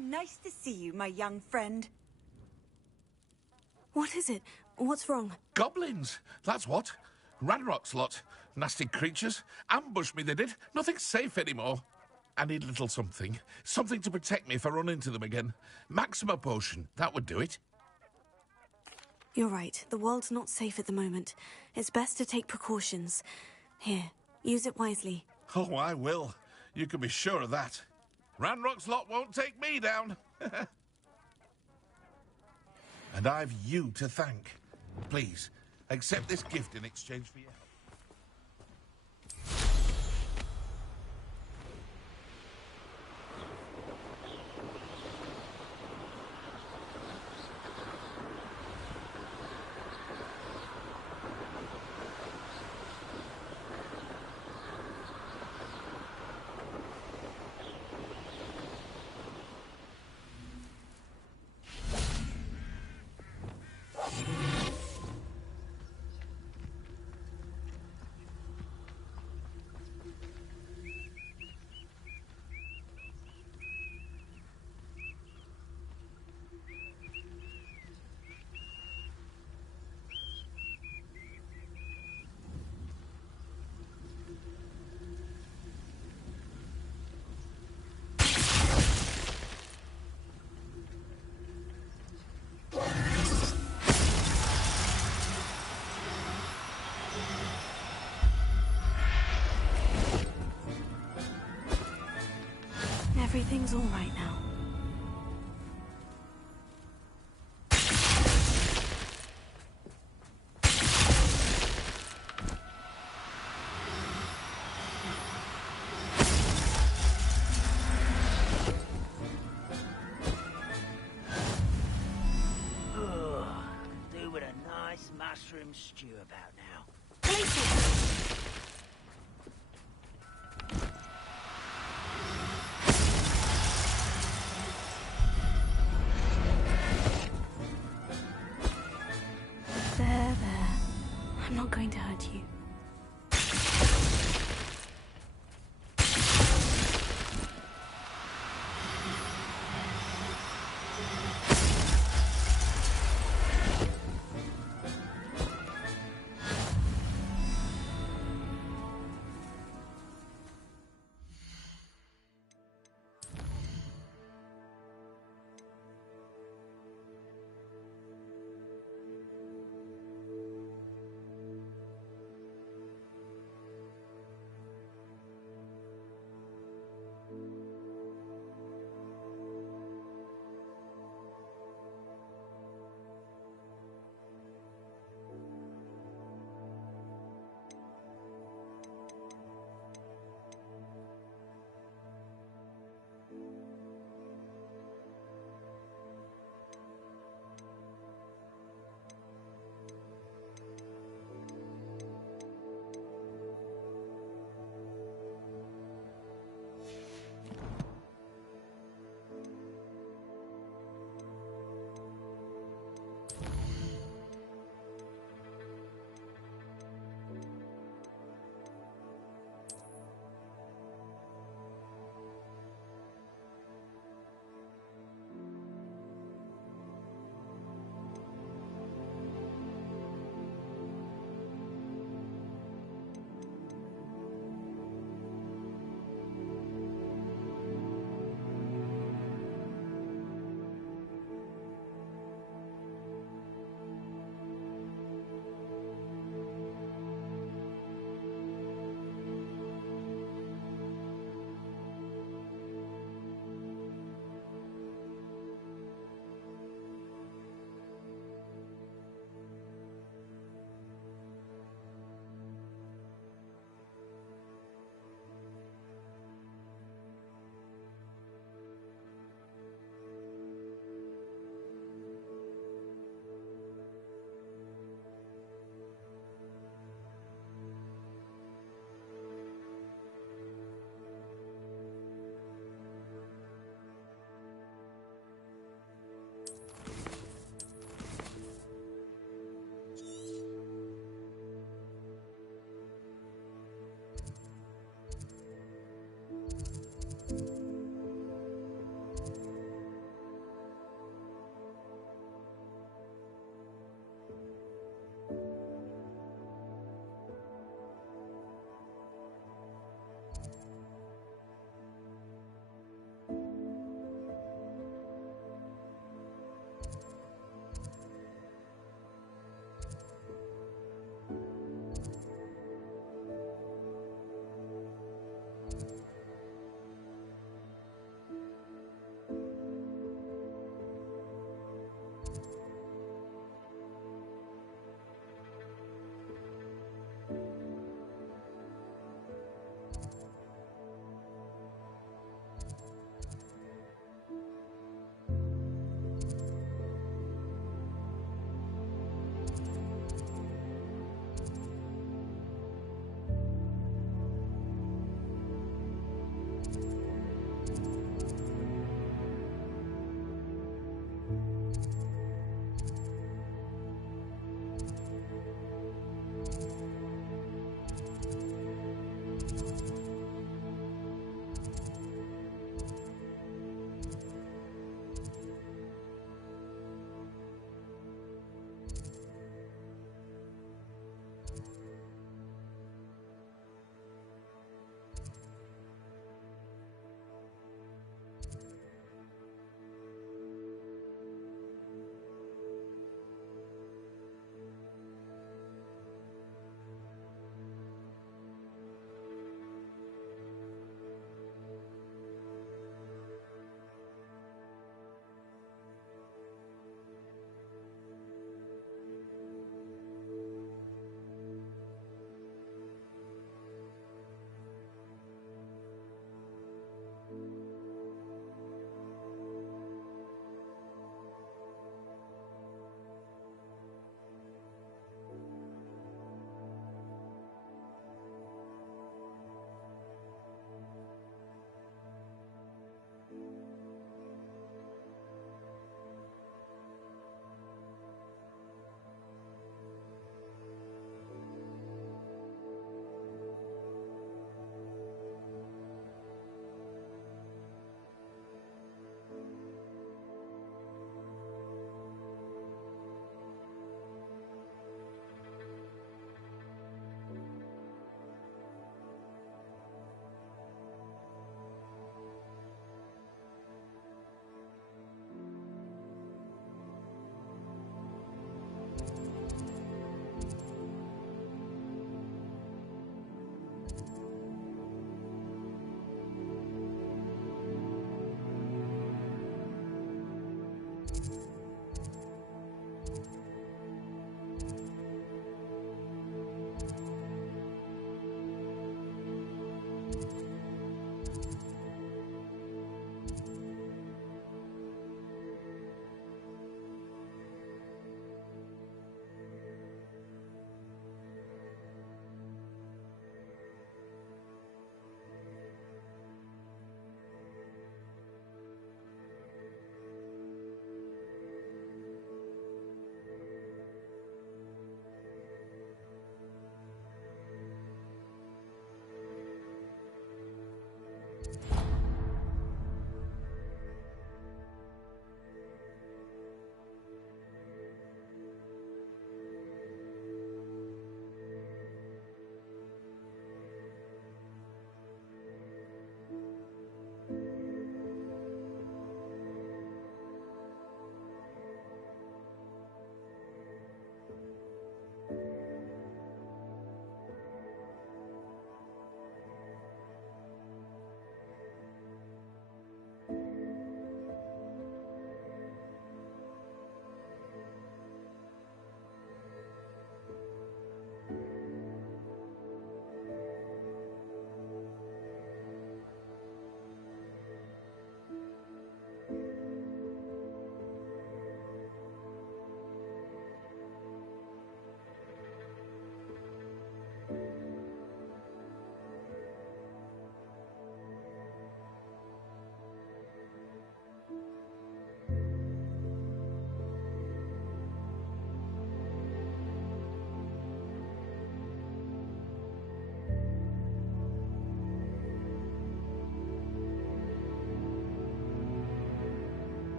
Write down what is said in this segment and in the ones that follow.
Nice to see you, my young friend. What is it? What's wrong? Goblins, that's what. Ranrock's lot. Nasty creatures. Ambushed me, they did. Nothing's safe anymore. I need a little something. Something to protect me if I run into them again. Maxima potion, that would do it. You're right. The world's not safe at the moment. It's best to take precautions. Here, use it wisely. Oh, I will. You can be sure of that. Ranrock's lot won't take me down. And I've you to thank. Please, accept this gift in exchange for your help. Everything's all right now. Do with a nice mushroom stew about now. There. I'm not going to hurt you.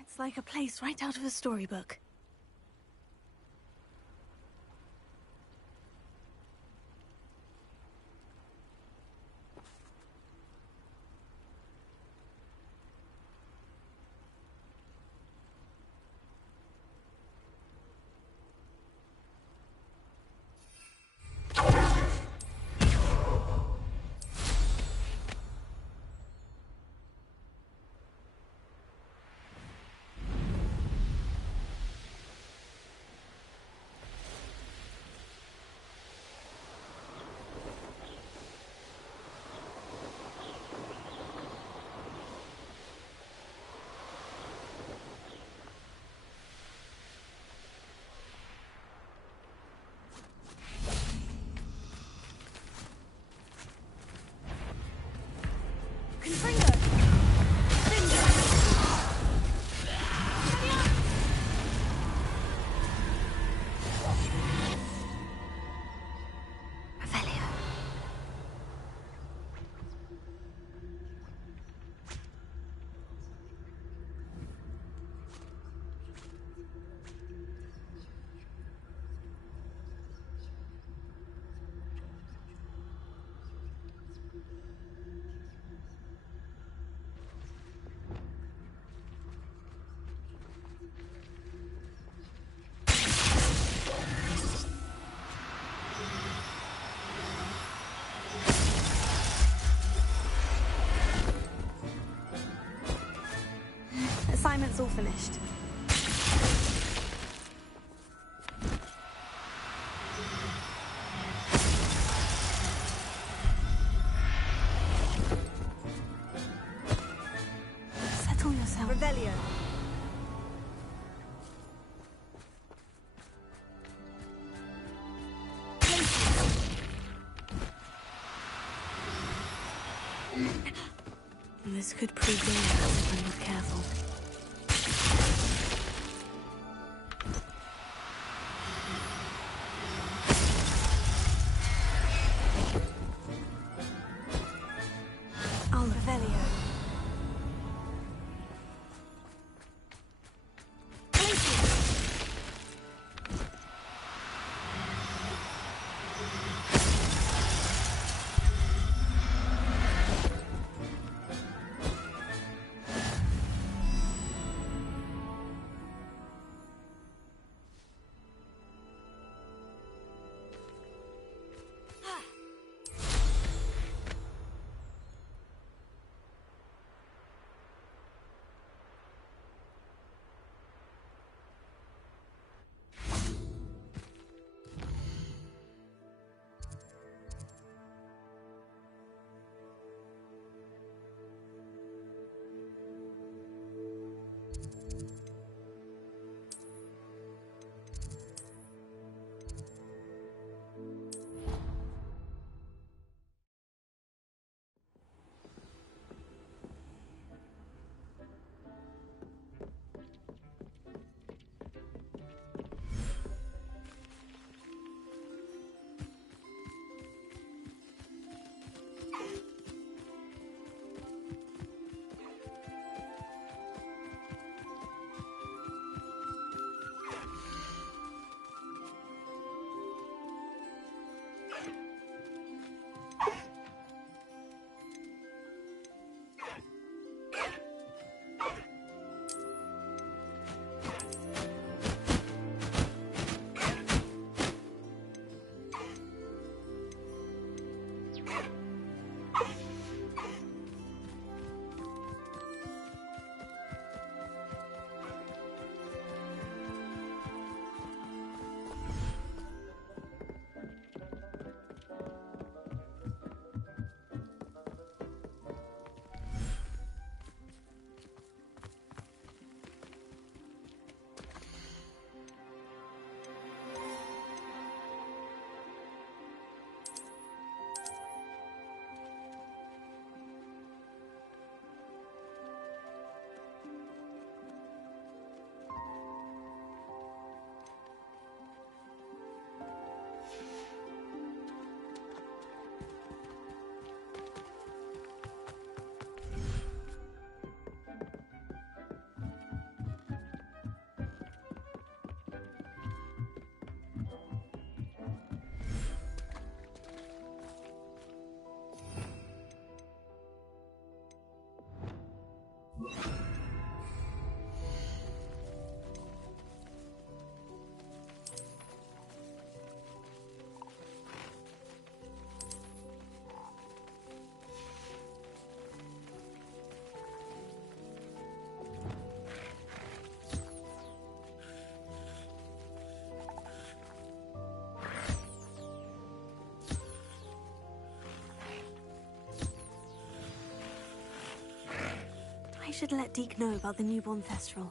It's like a place right out of a storybook. Assignment's all finished. Settle yourself. Revelio. This could prove dangerous if I'm not careful. I'll Revelio. I should let Deke know about the newborn Thestral.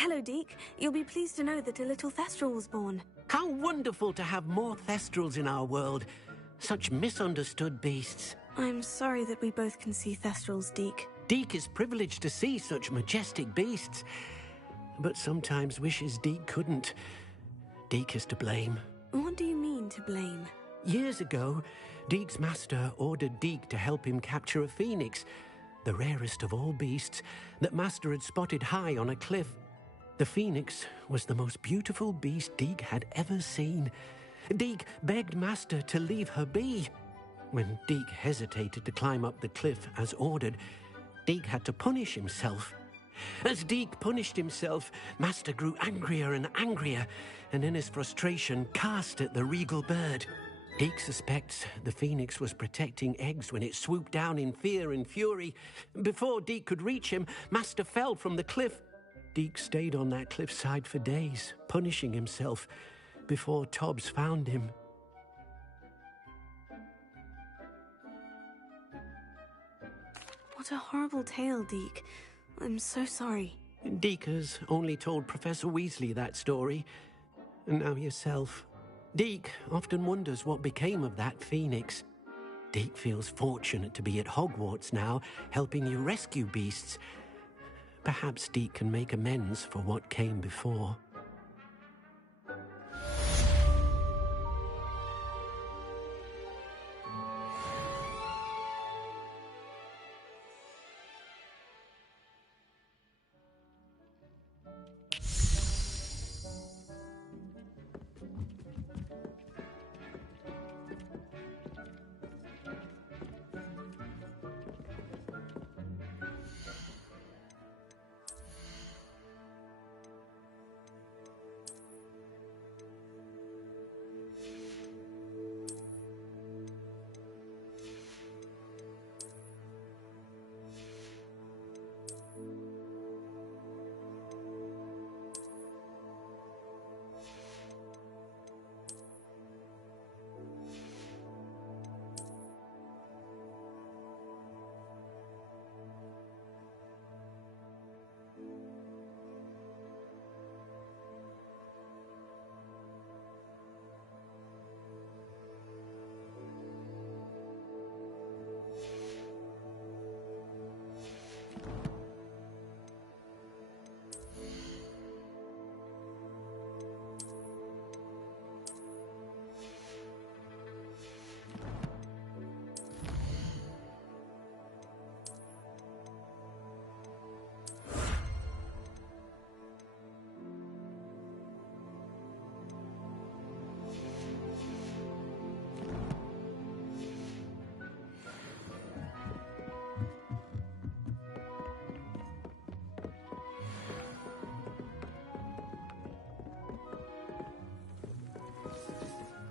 Hello, Deke. You'll be pleased to know that a little Thestral was born. How wonderful to have more Thestrals in our world. Such misunderstood beasts. I'm sorry that we both can see Thestrals, Deke. Deke is privileged to see such majestic beasts, but sometimes wishes Deke couldn't. Deke is to blame. What do you mean, to blame? Years ago, Deke's master ordered Deke to help him capture a phoenix, the rarest of all beasts, that Master had spotted high on a cliff. The phoenix was the most beautiful beast Deke had ever seen. Deke begged Master to leave her be. When Deke hesitated to climb up the cliff as ordered, Deke had to punish himself. As Deke punished himself, Master grew angrier and angrier, and in his frustration cast at the regal bird. Deke suspects the phoenix was protecting eggs when it swooped down in fear and fury. Before Deke could reach him, Master fell from the cliff. Deke stayed on that cliffside for days, punishing himself, before Tobbs found him. What a horrible tale, Deke. I'm so sorry. Deke has only told Professor Weasley that story, and now yourself. Deke often wonders what became of that phoenix. Deke feels fortunate to be at Hogwarts now, helping you rescue beasts. Perhaps Deke can make amends for what came before.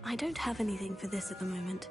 I don't have anything for this at the moment.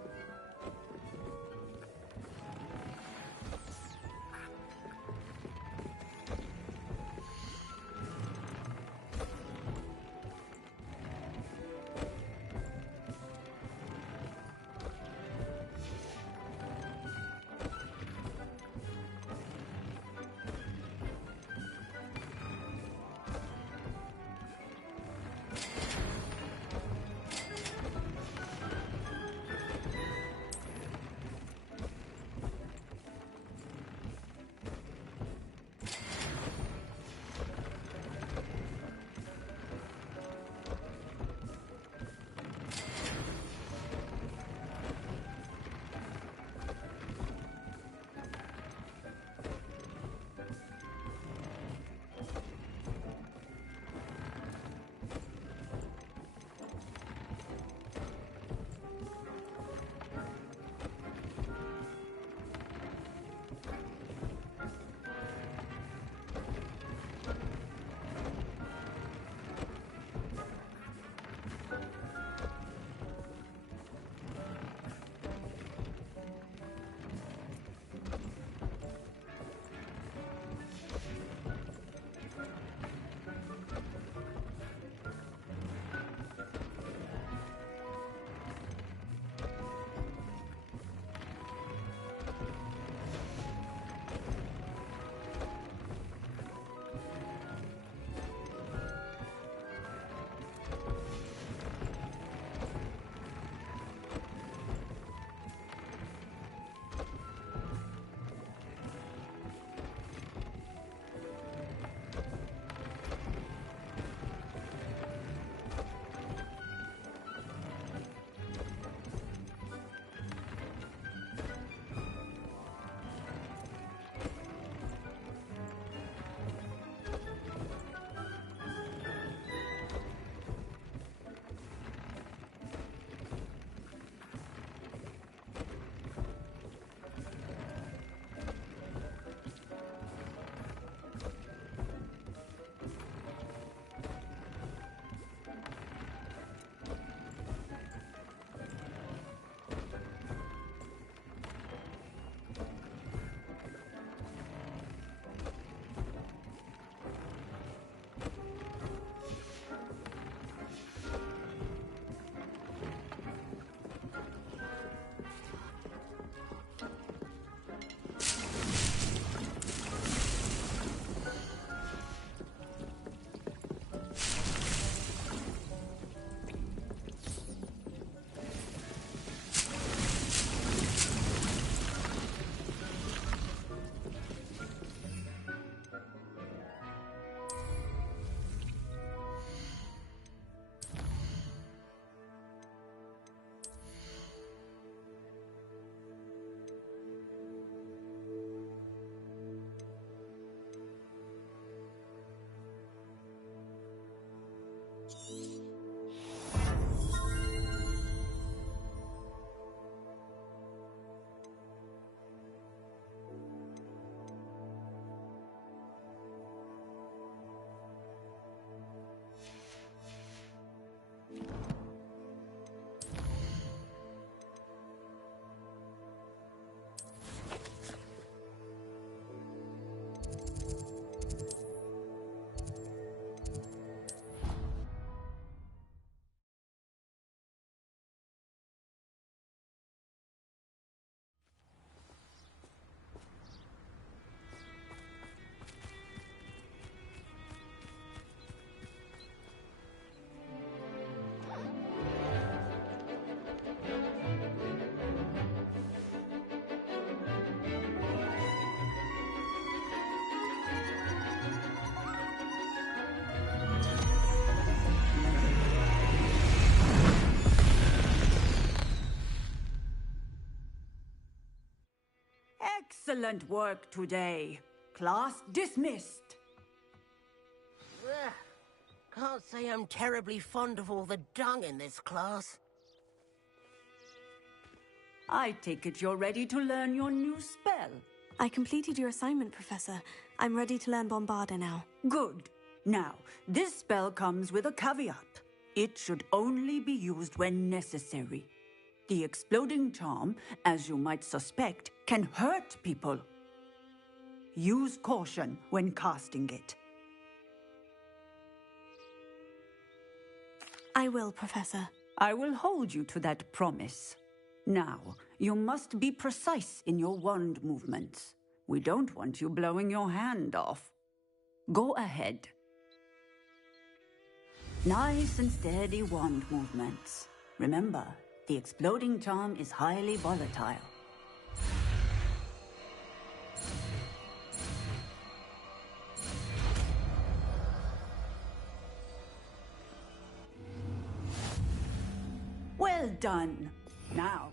Excellent work today. Class dismissed. Ugh. Can't say I'm terribly fond of all the dung in this class. I take it you're ready to learn your new spell. I completed your assignment, Professor. I'm ready to learn Bombarda now. Good. Now, this spell comes with a caveat. It should only be used when necessary. The exploding charm, as you might suspect, can hurt people. Use caution when casting it. I will, Professor. I will hold you to that promise. Now, you must be precise in your wand movements. We don't want you blowing your hand off. Go ahead. Nice and steady wand movements. Remember, the exploding charm is highly volatile. Well done. Now,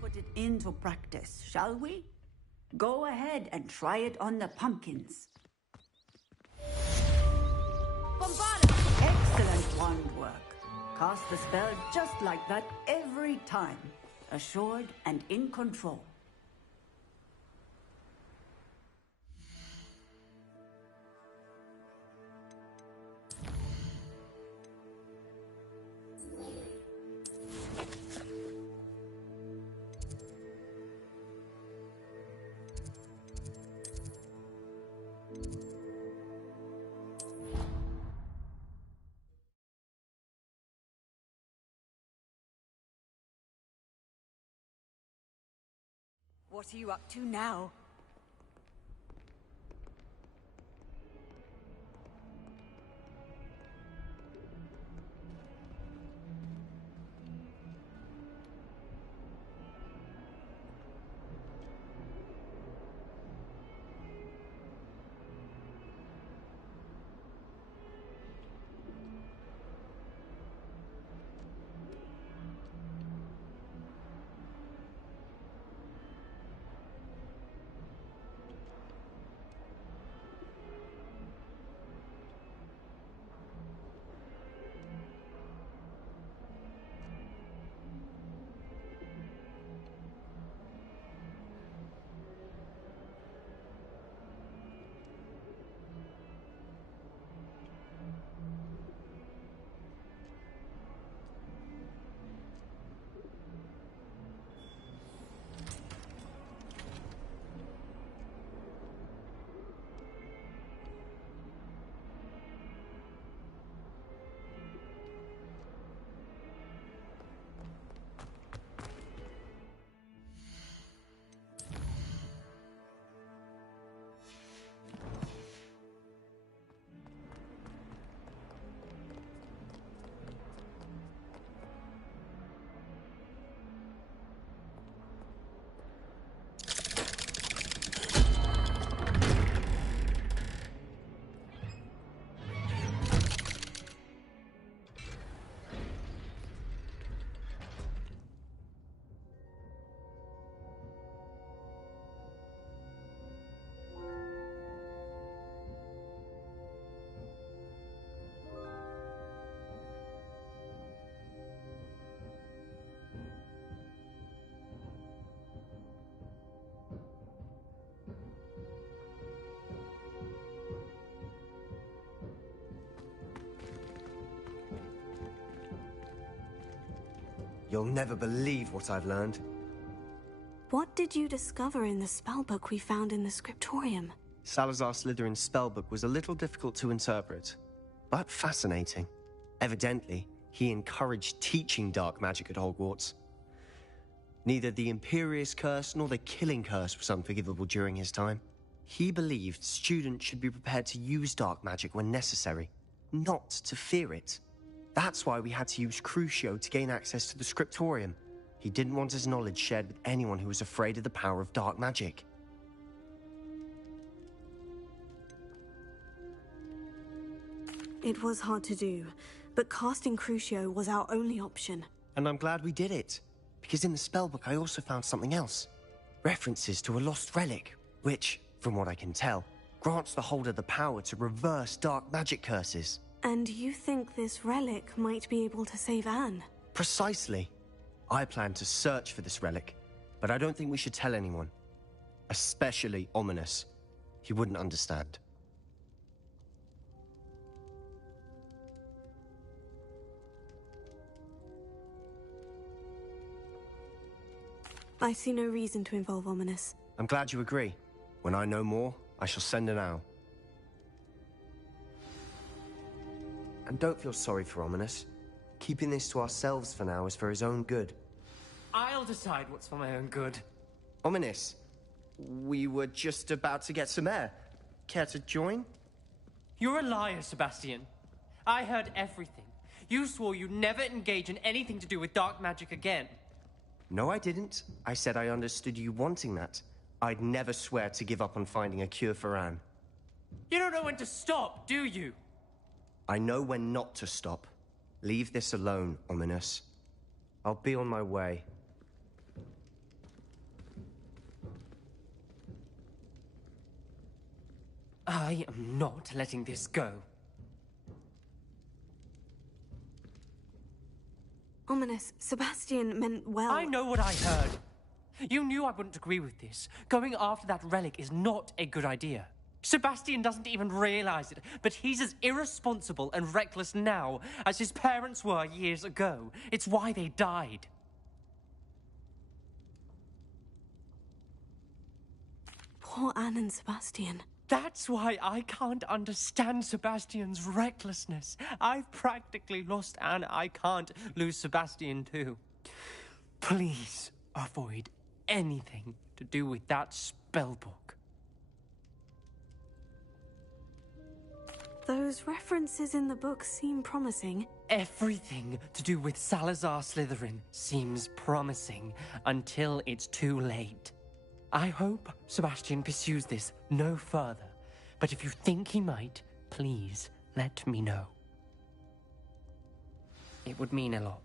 put it into practice, shall we? Go ahead and try it on the pumpkins. Bombarda! Excellent wand work. Cast the spell just like that every time. Assured and in control. What are you up to now? You'll never believe what I've learned. What did you discover in the spellbook we found in the scriptorium? Salazar Slytherin's spellbook was a little difficult to interpret, but fascinating. Evidently, he encouraged teaching dark magic at Hogwarts. Neither the Imperious Curse nor the Killing Curse was unforgivable during his time. He believed students should be prepared to use dark magic when necessary, not to fear it. That's why we had to use Crucio to gain access to the scriptorium. He didn't want his knowledge shared with anyone who was afraid of the power of dark magic. It was hard to do, but casting Crucio was our only option. And I'm glad we did it, because in the spellbook I also found something else. References to a lost relic, which, from what I can tell, grants the holder the power to reverse dark magic curses. And you think this relic might be able to save Anne? Precisely. I plan to search for this relic, but I don't think we should tell anyone. Especially Ominis. He wouldn't understand. I see no reason to involve Ominis. I'm glad you agree. When I know more, I shall send an owl. And don't feel sorry for Ominis. Keeping this to ourselves for now is for his own good. I'll decide what's for my own good. Ominis, we were just about to get some air. Care to join? You're a liar, Sebastian. I heard everything. You swore you'd never engage in anything to do with dark magic again. No, I didn't. I said I understood you wanting that. I'd never swear to give up on finding a cure for Anne. You don't know when to stop, do you? I know when not to stop. Leave this alone, Ominis. I'll be on my way. I am not letting this go. Ominis, Sebastian meant well. I know what I heard. You knew I wouldn't agree with this. Going after that relic is not a good idea. Sebastian doesn't even realize it, but he's as irresponsible and reckless now as his parents were years ago. It's why they died. Poor Anne and Sebastian. That's why I can't understand Sebastian's recklessness. I've practically lost Anne. I can't lose Sebastian too. Please avoid anything to do with that spellbook. Those references in the book seem promising. Everything to do with Salazar Slytherin seems promising until it's too late. I hope Sebastian pursues this no further, but if you think he might, please let me know. It would mean a lot.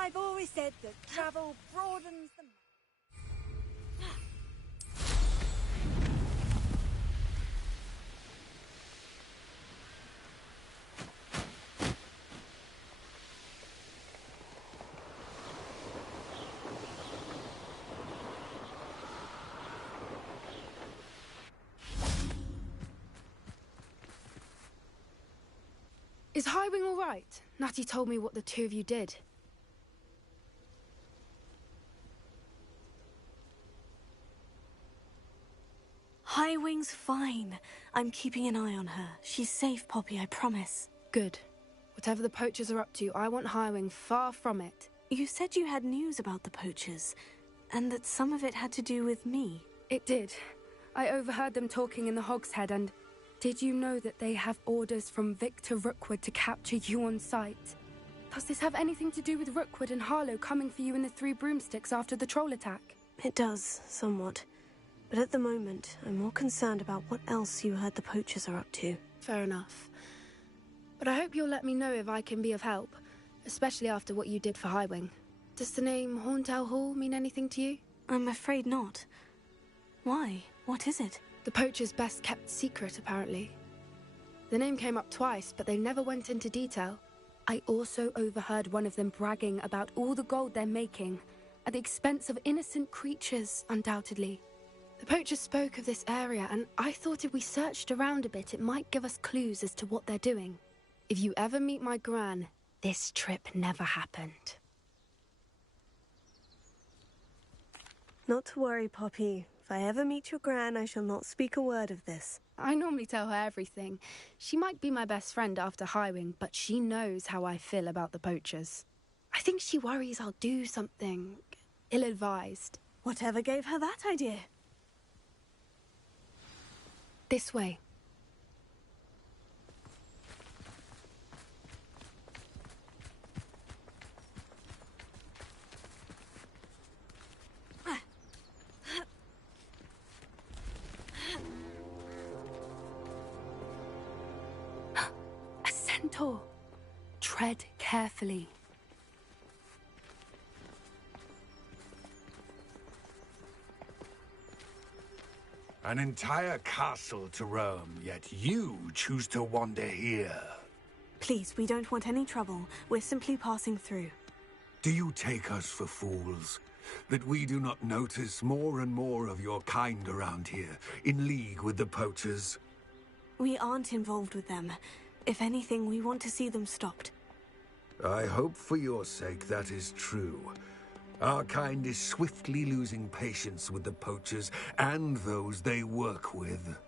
I've always said that travel broadens the... Is Highwing all right? Natty told me what the two of you did. Highwing's fine. I'm keeping an eye on her. She's safe, Poppy, I promise. Good. Whatever the poachers are up to, I want Highwing far from it. You said you had news about the poachers, and that some of it had to do with me. It did. I overheard them talking in the Hogshead, and did you know that they have orders from Victor Rookwood to capture you on sight? Does this have anything to do with Rookwood and Harlow coming for you in the Three Broomsticks after the troll attack? It does, somewhat. But at the moment, I'm more concerned about what else you heard the poachers are up to. Fair enough. But I hope you'll let me know if I can be of help, especially after what you did for Highwing. Does the name Horntail Hall mean anything to you? I'm afraid not. Why? What is it? The poachers' best kept secret, apparently. The name came up twice, but they never went into detail. I also overheard one of them bragging about all the gold they're making, at the expense of innocent creatures, undoubtedly. The poachers spoke of this area, and I thought if we searched around a bit, it might give us clues as to what they're doing. If you ever meet my gran, this trip never happened. Not to worry, Poppy. If I ever meet your gran, I shall not speak a word of this. I normally tell her everything. She might be my best friend after Highwing, but she knows how I feel about the poachers. I think she worries I'll do something ill-advised. Whatever gave her that idea? This way. A centaur. Tread carefully. An entire castle to roam, yet you choose to wander here. Please, we don't want any trouble. We're simply passing through. Do you take us for fools? That we do not notice more and more of your kind around here, in league with the poachers? We aren't involved with them. If anything, we want to see them stopped. I hope for your sake that is true. Our kind is swiftly losing patience with the poachers and those they work with.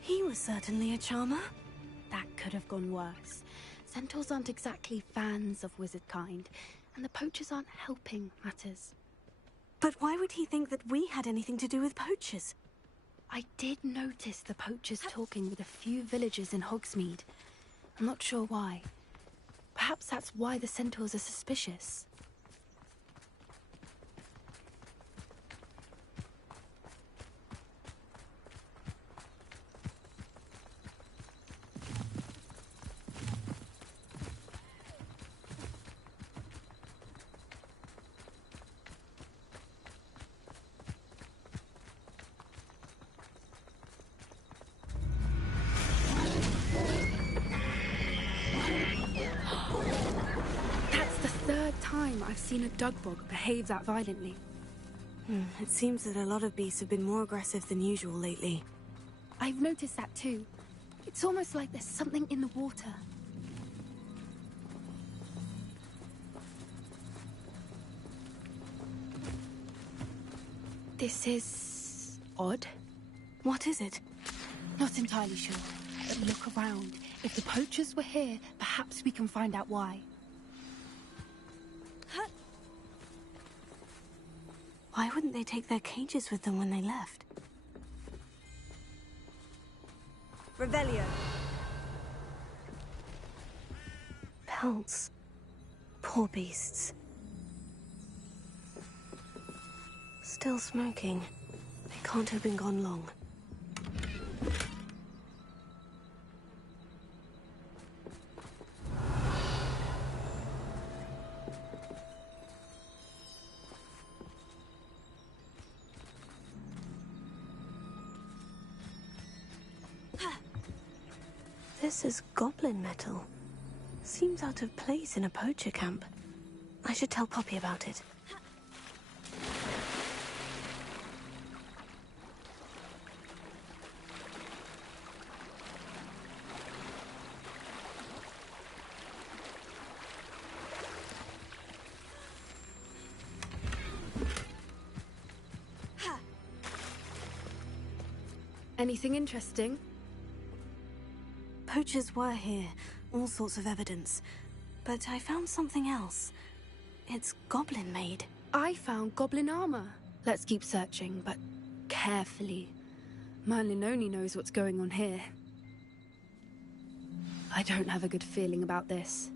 He was certainly a charmer. That could have gone worse. Centaurs aren't exactly fans of wizard kind, and the poachers aren't helping matters. But why would he think that we had anything to do with poachers? I did notice the poachers talking with a few villagers in Hogsmeade. I'm not sure why. Perhaps that's why the centaurs are suspicious. I've seen a Dugbog behave that violently. It seems that a lot of beasts have been more aggressive than usual lately. I've noticed that too. It's almost like there's something in the water. This is odd. What is it? Not entirely sure, but look around. If the poachers were here, perhaps we can find out why. Why wouldn't they take their cages with them when they left? Revelio. Pelts. Poor beasts. Still smoking. They can't have been gone long. This is goblin metal. Seems out of place in a poacher camp. I should tell Poppy about it. Anything interesting? Poachers were here, all sorts of evidence. But I found something else. It's goblin-made. I found goblin armor. Let's keep searching, but carefully. Merlin only knows what's going on here. I don't have a good feeling about this.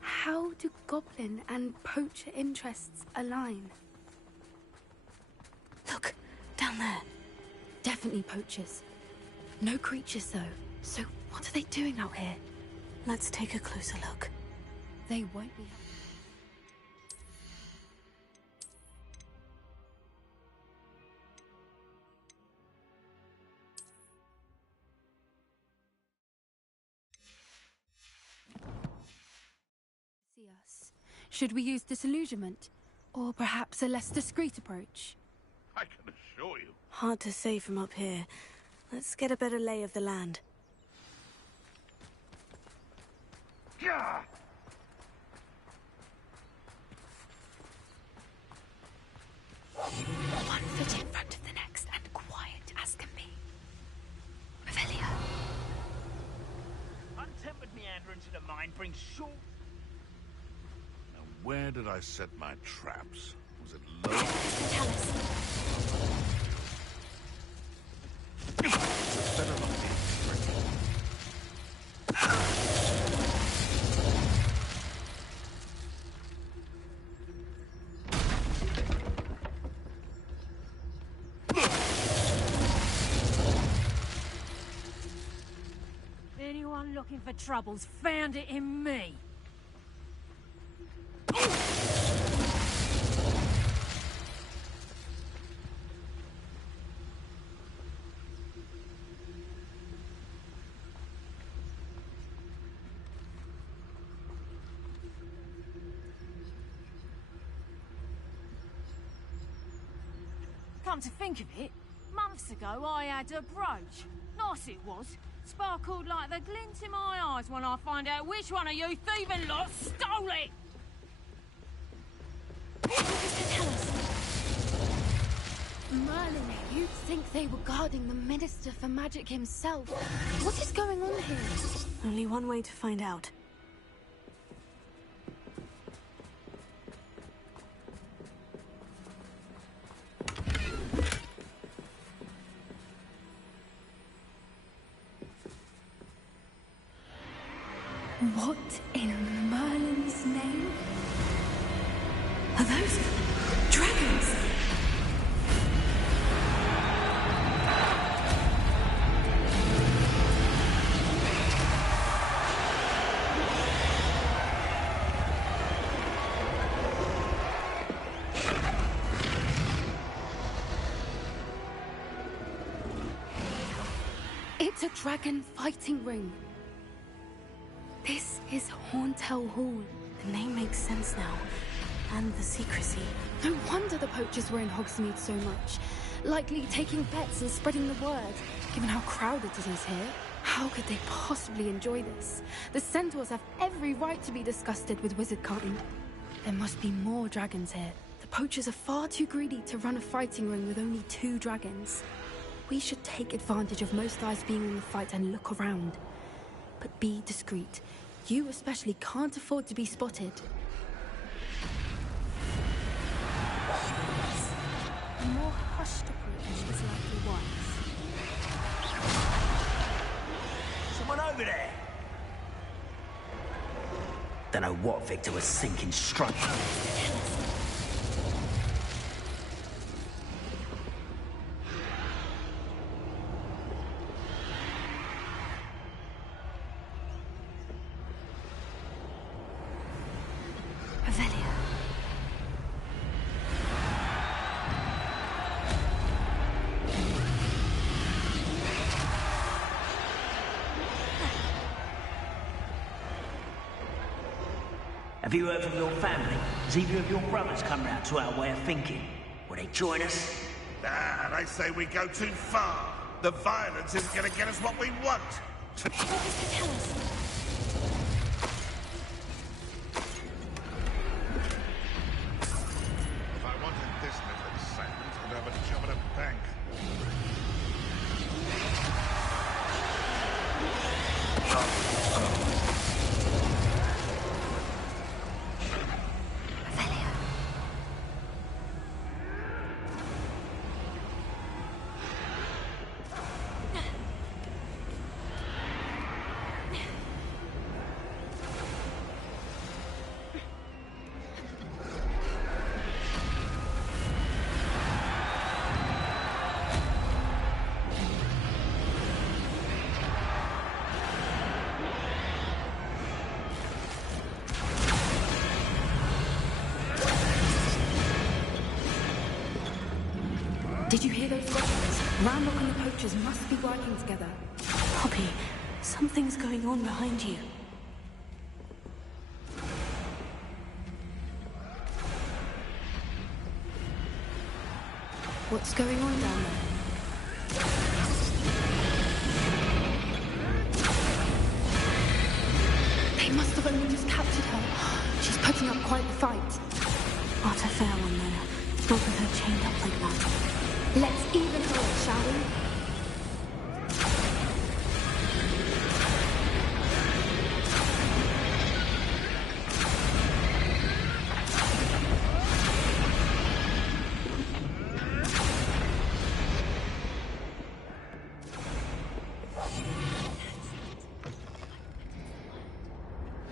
How do goblin and poacher interests align? Look, down there. Definitely poachers. No creatures, though. So what are they doing out here? Let's take a closer look. They won't be. See us. Should we use disillusionment? Or perhaps a less discreet approach? I can assure you. Hard to say from up here. Let's get a better lay of the land. Yeah. One foot in front of the next and quiet as can be. Revelio. Untempered meander into the mine brings short. Now, where did I set my traps? Was it low? Tell us. Better not be. looking for trouble's found it in me. Come to think of it, months ago I had a brooch. Nice it was. Sparkled like the glint in my eyes when I find out which one of you thieving lot stole it! Tell us. Merlin, you'd think they were guarding the Minister for Magic himself. What is going on here? Only one way to find out. What in Merlin's name? Are those dragons? It's a dragon fighting ring. This is Horntail Hall. The name makes sense now. And the secrecy. No wonder the poachers were in Hogsmeade so much. Likely taking bets and spreading the word, given how crowded it is here. How could they possibly enjoy this? The centaurs have every right to be disgusted with wizardkind. There must be more dragons here. The poachers are far too greedy to run a fighting ring with only 2 dragons. We should take advantage of most eyes being in the fight and look around. But be discreet. You especially can't afford to be spotted. A more hushed approach is likely wise. Someone over there! Don't know what Victor was thinking straight. Have you heard from your family? Has either of your brothers come round to our way of thinking? Will they join us? Nah, they say we go too far. The violence isn't going to get us what we want. Tell us. If I wanted this little excitement, I'd have a job at a bank. Did you hear those footsteps? Ranrock and the poachers must be working together. Poppy, something's going on behind you. What's going on down there? They must have only just captured her. She's putting up quite the fight. Not a fair one, though. Not with her chained up like that. Let's even her up, shall we?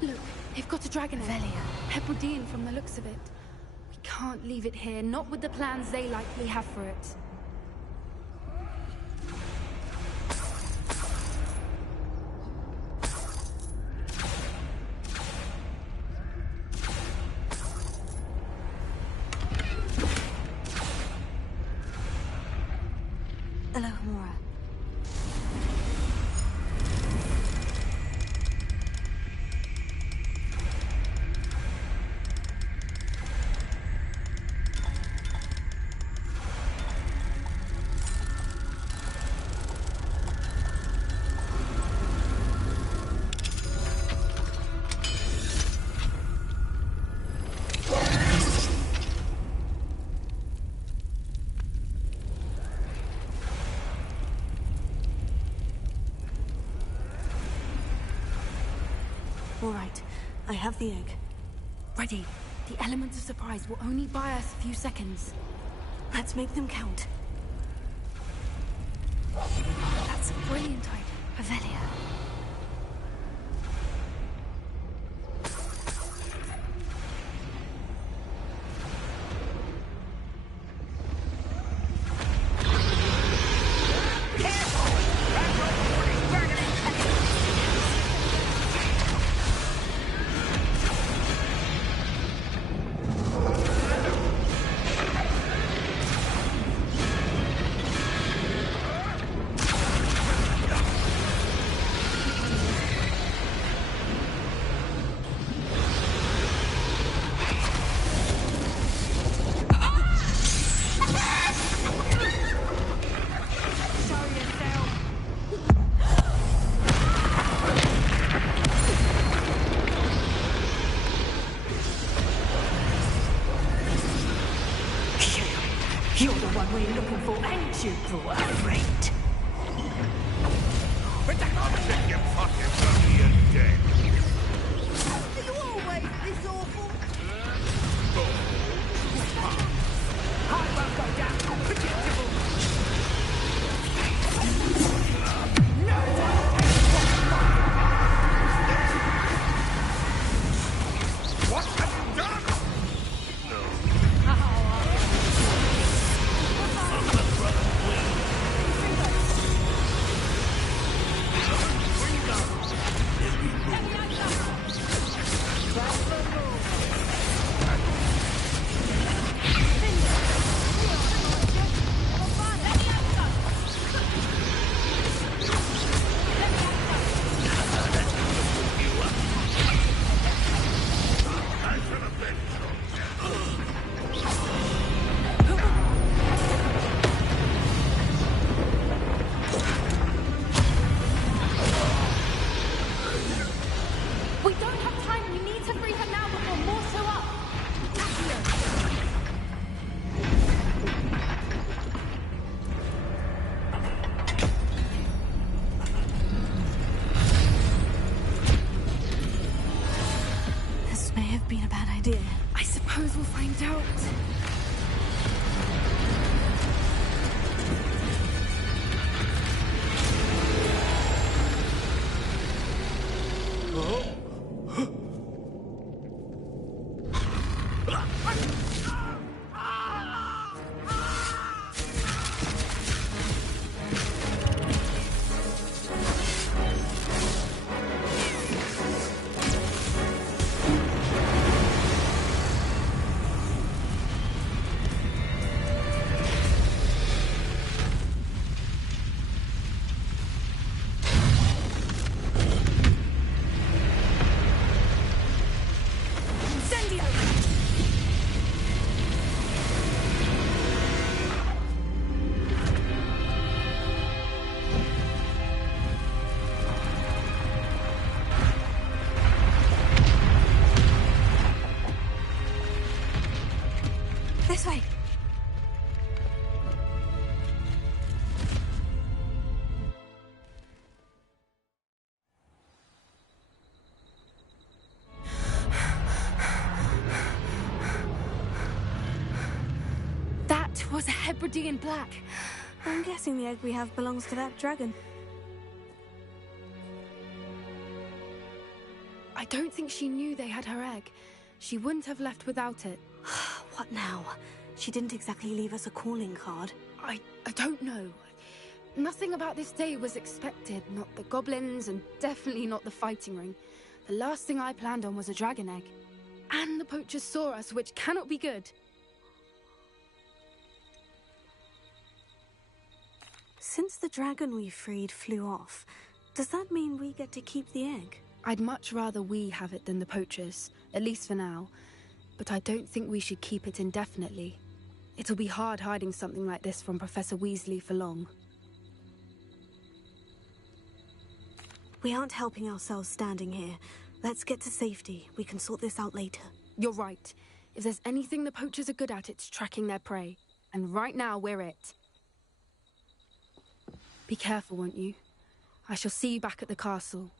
Look, they've got a dragon, Velia. Hebridean from the looks of it. We can't leave it here, not with the plans they likely have for it. Nakamura. All right, I have the egg. Ready. The elements of surprise will only buy us a few seconds. Let's make them count. That's a brilliant idea, Revelia. You're the one we're looking for, ain't you, poor friend? But I'll check your pockets on your deck. Are you always this awful? I won't go down. Predictable. What have you done? We don't have time. We need to free her now before more show up. This may have been a bad idea. I suppose we'll find out. This way. That was a Hebridean black. I'm guessing the egg we have belongs to that dragon. I don't think she knew they had her egg. She wouldn't have left without it. What now? She didn't exactly leave us a calling card. I don't know. Nothing about this day was expected. Not the goblins, and definitely not the fighting ring. The last thing I planned on was a dragon egg. And the poachers saw us, which cannot be good. Since the dragon we freed flew off, does that mean we get to keep the egg? I'd much rather we have it than the poachers, at least for now. But I don't think we should keep it indefinitely. It'll be hard hiding something like this from Professor Weasley for long. We aren't helping ourselves standing here. Let's get to safety. We can sort this out later. You're right. If there's anything the poachers are good at, it's tracking their prey. And right now, we're it. Be careful, won't you? I shall see you back at the castle.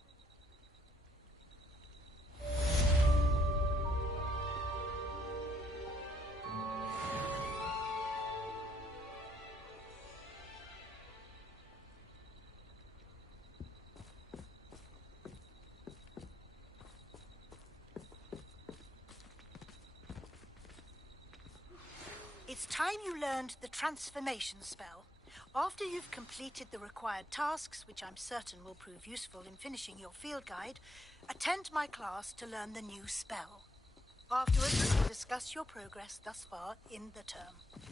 It's time you learned the transformation spell. After you've completed the required tasks, which I'm certain will prove useful in finishing your field guide, attend my class to learn the new spell. Afterwards, we'll discuss your progress thus far in the term.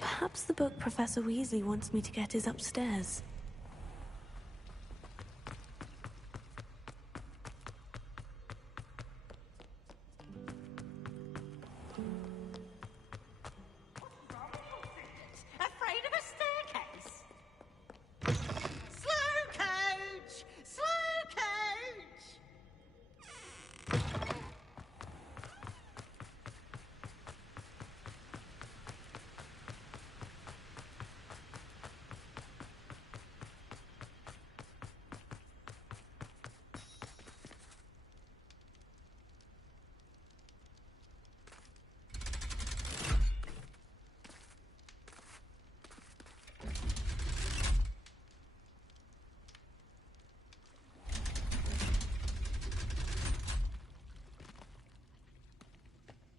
Perhaps the book Professor Weasley wants me to get is upstairs. Afraid of a staircase? Slow coach! Slow coach!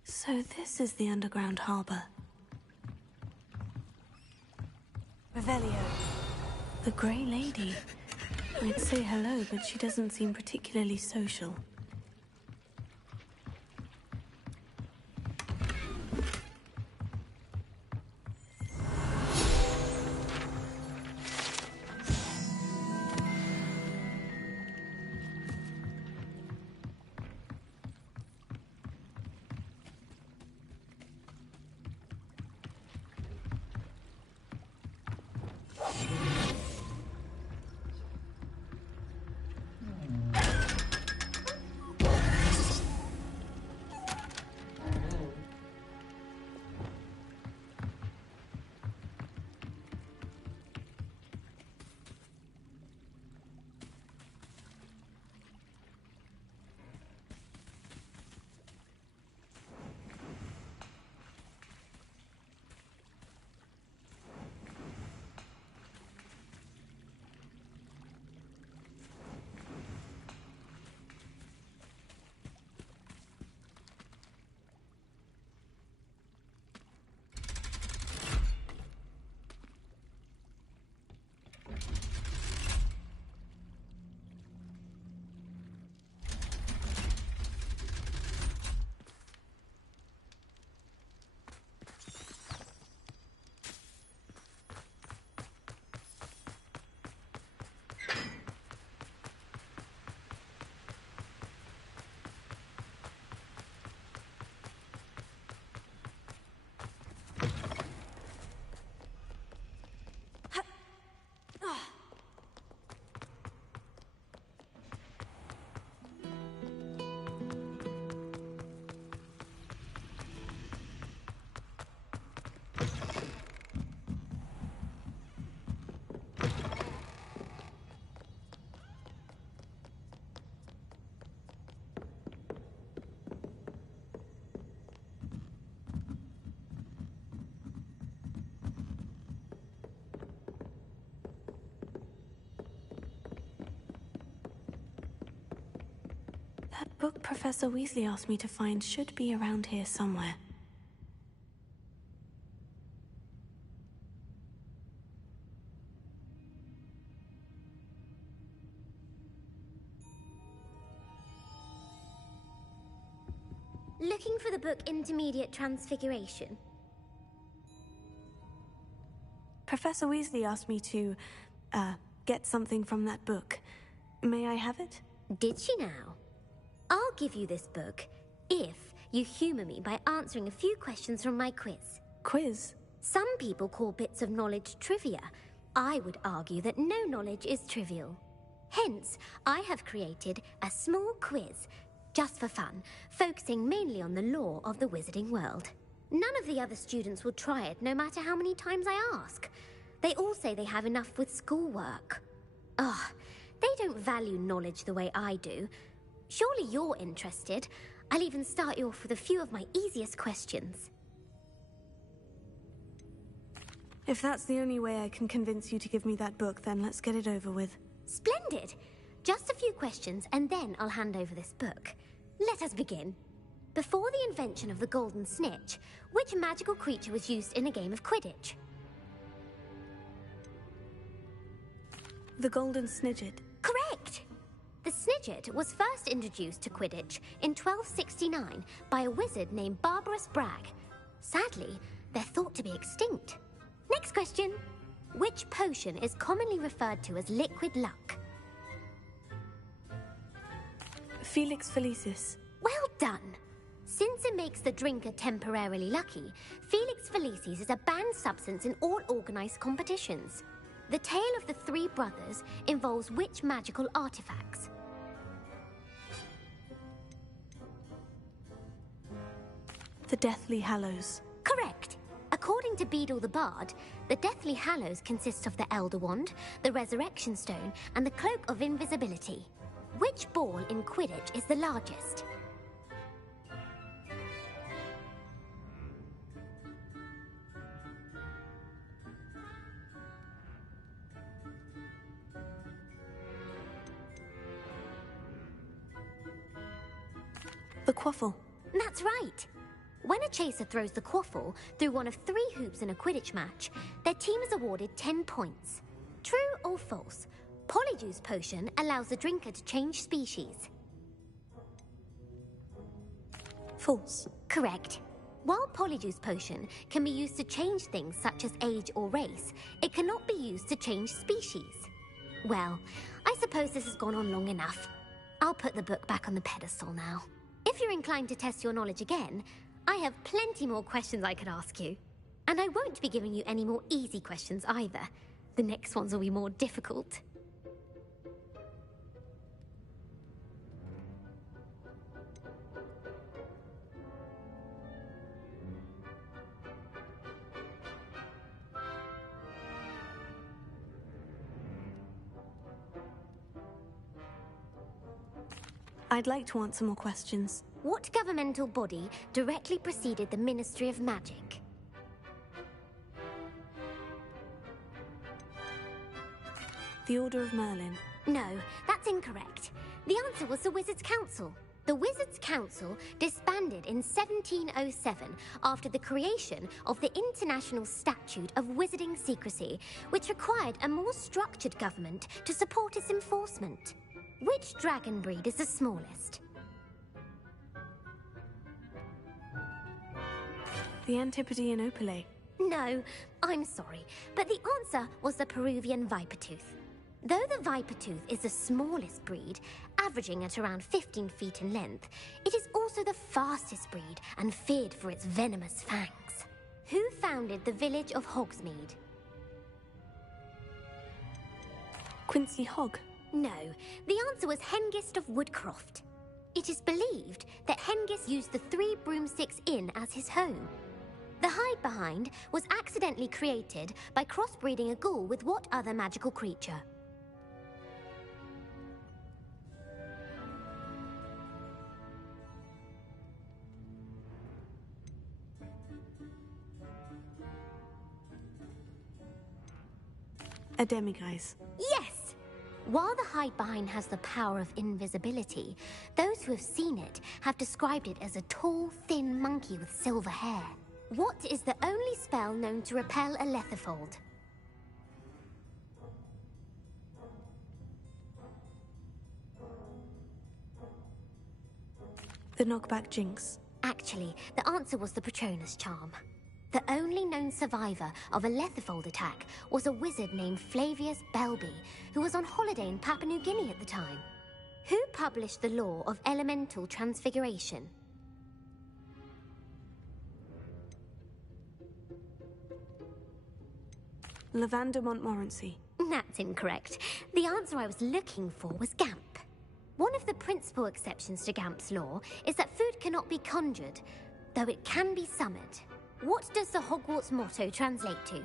So this is the underground harbor. Revelio. The Grey Lady. I'd say hello, but she doesn't seem particularly social. book Professor Weasley asked me to find should be around here somewhere. Looking for the book Intermediate Transfiguration? Professor Weasley asked me to, get something from that book. May I have it? Did she now? I'll give you this book if you humour me by answering a few questions from my quiz. Quiz? Some people call bits of knowledge trivia. I would argue that no knowledge is trivial. Hence, I have created a small quiz, just for fun, focusing mainly on the lore of the wizarding world. None of the other students will try it, no matter how many times I ask. They all say they have enough with schoolwork. Ugh, they don't value knowledge the way I do. Surely you're interested. I'll even start you off with a few of my easiest questions. If that's the only way I can convince you to give me that book, then let's get it over with. Splendid! Just a few questions, and then I'll hand over this book. Let us begin. Before the invention of the Golden Snitch, which magical creature was used in a game of Quidditch? The Golden Snidget. Correct! The Snidget was first introduced to Quidditch in 1269 by a wizard named Barbarous Bragg. Sadly, they're thought to be extinct. Next question. Which potion is commonly referred to as liquid luck? Felix Felicis. Well done! Since it makes the drinker temporarily lucky, Felix Felicis is a banned substance in all organised competitions. The tale of the three brothers involves which magical artifacts? The Deathly Hallows. Correct! According to Beedle the Bard, the Deathly Hallows consists of the Elder Wand, the Resurrection Stone, and the Cloak of Invisibility. Which ball in Quidditch is the largest? The Quaffle. That's right. When a chaser throws the quaffle through one of 3 hoops in a Quidditch match, their team is awarded 10 points. True or false? Polyjuice Potion allows the drinker to change species. False. Correct. While Polyjuice Potion can be used to change things such as age or race, it cannot be used to change species. Well, I suppose this has gone on long enough. I'll put the book back on the pedestal now. If you're inclined to test your knowledge again, I have plenty more questions I could ask you. And I won't be giving you any more easy questions either. The next ones will be more difficult. I'd like to answer more questions. What governmental body directly preceded the Ministry of Magic? The Order of Merlin. No, that's incorrect. The answer was the Wizards' Council. The Wizards' Council disbanded in 1707 after the creation of the International Statute of Wizarding Secrecy, which required a more structured government to support its enforcement. Which dragon breed is the smallest? The Antipodean Opale. No, I'm sorry, but the answer was the Peruvian Vipertooth. Though the Vipertooth is the smallest breed, averaging at around 15 feet in length, it is also the fastest breed and feared for its venomous fangs. Who founded the village of Hogsmeade? Quincy Hogg. No, the answer was Hengist of Woodcroft. It is believed that Hengist used the 3 Broomsticks Inn as his home. The hide-behind was accidentally created by crossbreeding a ghoul with what other magical creature? A Demiguise. Yes! While the Hidebehind has the power of invisibility, those who have seen it have described it as a tall, thin monkey with silver hair. What is the only spell known to repel a Lethifold? The knockback jinx. Actually, the answer was the Patronus charm. The only known survivor of a Lethifold attack was a wizard named Flavius Belby, who was on holiday in Papua New Guinea at the time. Who published the law of elemental transfiguration? Lavanda Montmorency. That's incorrect. The answer I was looking for was Gamp. One of the principal exceptions to Gamp's law is that food cannot be conjured, though it can be summoned. What does the Hogwarts motto translate to?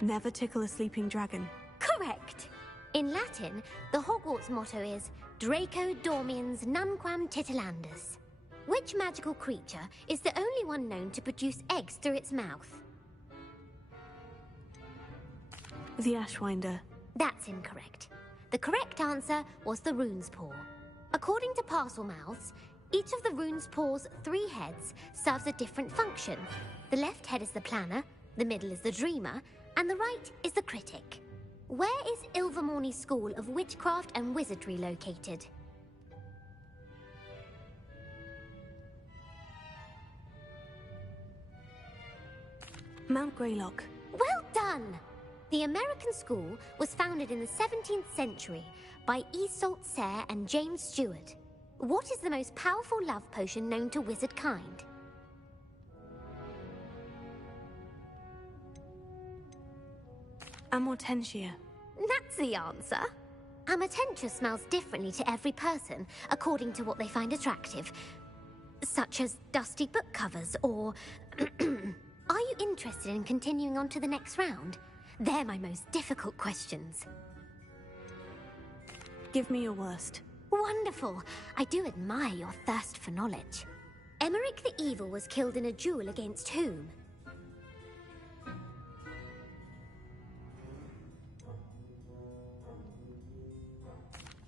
Never tickle a sleeping dragon. Correct. In Latin, the Hogwarts motto is Draco Dormiens Nunquam Titilandus. Which magical creature is the only one known to produce eggs through its mouth? The Ashwinder. That's incorrect. The correct answer was the Rune's Paw. According to Parselmouths, each of the Rune's Paw's 3 heads serves a different function. The left head is the planner, the middle is the dreamer, and the right is the critic. Where is Ilvermorny School of Witchcraft and Wizardry located? Mount Greylock. Well done! The American school was founded in the 17th century by Iseult Sayre and James Stewart. What is the most powerful love potion known to wizard kind? Amortentia. That's the answer. Amortentia smells differently to every person, according to what they find attractive. Such as dusty book covers, or... Are you interested in continuing on to the next round? They're my most difficult questions. Give me your worst. Wonderful. I do admire your thirst for knowledge. Emeric the Evil was killed in a duel against whom?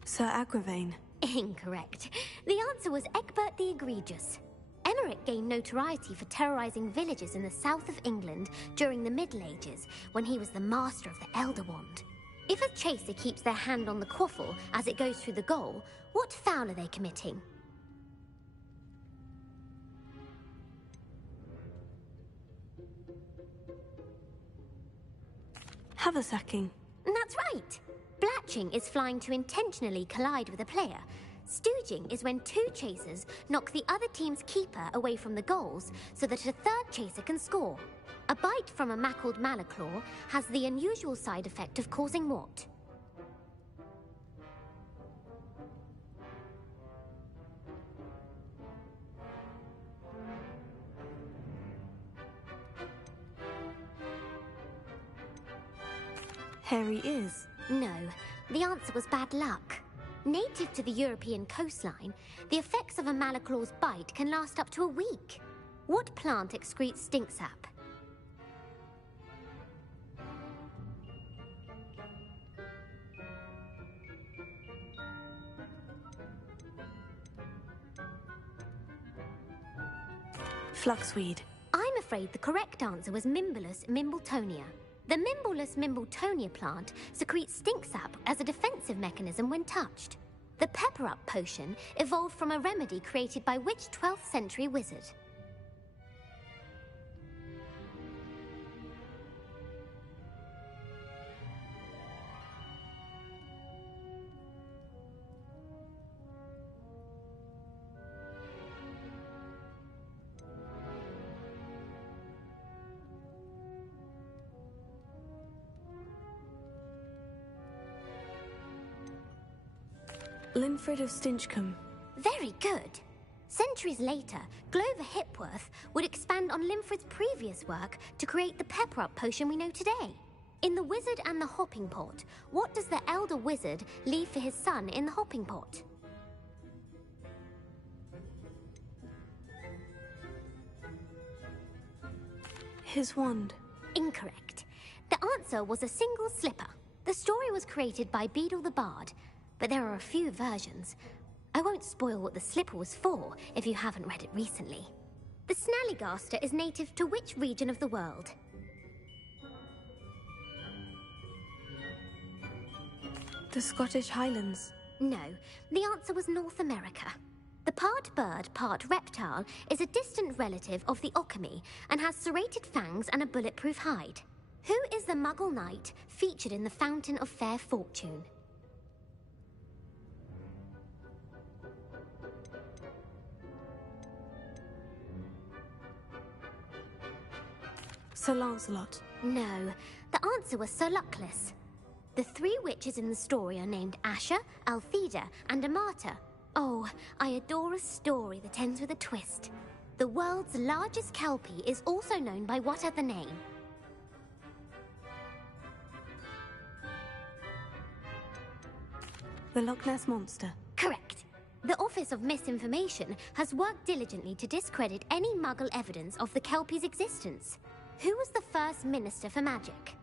Sir Agravain. Incorrect. The answer was Egbert the Egregious. Emeric gained notoriety for terrorizing villages in the south of England during the Middle Ages, when he was the master of the Elder Wand. If a chaser keeps their hand on the quaffle as it goes through the goal, what foul are they committing? Haversacking. That's right. Blatching is flying to intentionally collide with a player. Stooging is when 2 chasers knock the other team's keeper away from the goals so that a 3rd chaser can score. A bite from a mackled Malaclaw has the unusual side effect of causing what? Hairy ears. No, the answer was bad luck. Native to the European coastline, the effects of a Malaclaw's bite can last up to a week. What plant excretes stink sap? Fluxweed. I'm afraid the correct answer was Mimbulus mimbletonia. The Mimbulus mimbletonia plant secretes stink sap as a defensive mechanism when touched. The Pepper Up potion evolved from a remedy created by which 12th century wizard? Linfred of Stinchcombe. Very good. Centuries later, Glover Hipworth would expand on Linfred's previous work to create the Pepper Up potion we know today. In The Wizard and the Hopping Pot, what does the elder wizard leave for his son in the hopping pot? His wand. Incorrect. The answer was a single slipper. The story was created by Beadle the Bard, but there are a few versions. I won't spoil what the slipper was for if you haven't read it recently. The Snallygaster is native to which region of the world? The Scottish Highlands. No, the answer was North America. The part bird, part reptile is a distant relative of the Occamy and has serrated fangs and a bulletproof hide. Who is the Muggle knight featured in the Fountain of Fair Fortune? Sir Lancelot. No, the answer was Sir Luckless. The three witches in the story are named Asher, Altheda, and Amata. Oh, I adore a story that ends with a twist. The world's largest kelpie is also known by what other name? The Loch Ness Monster. Correct. The Office of Misinformation has worked diligently to discredit any Muggle evidence of the kelpie's existence. Who was the first Minister for Magic?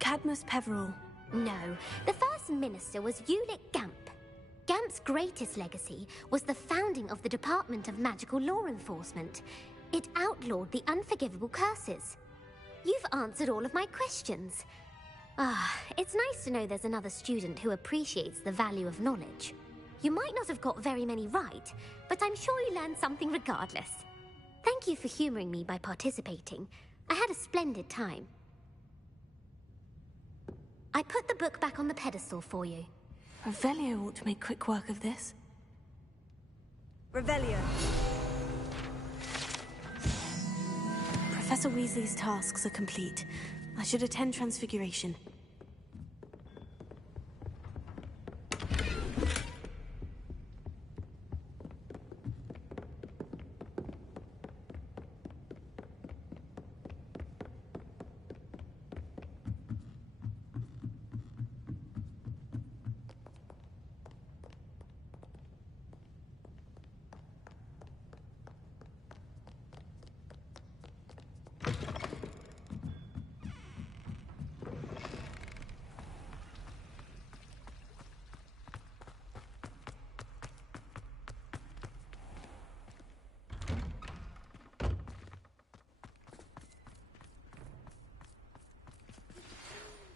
Cadmus Peverell. No, the first minister was Ulick Gamp. Gamp's greatest legacy was the founding of the Department of Magical Law Enforcement. It outlawed the unforgivable curses. You've answered all of my questions. It's nice to know there's another student who appreciates the value of knowledge. You might not have got very many right, but I'm sure you learned something regardless. Thank you for humoring me by participating. I had a splendid time. I put the book back on the pedestal for you. Revelio ought to make quick work of this. Revelio. Professor Weasley's tasks are complete. I should attend Transfiguration.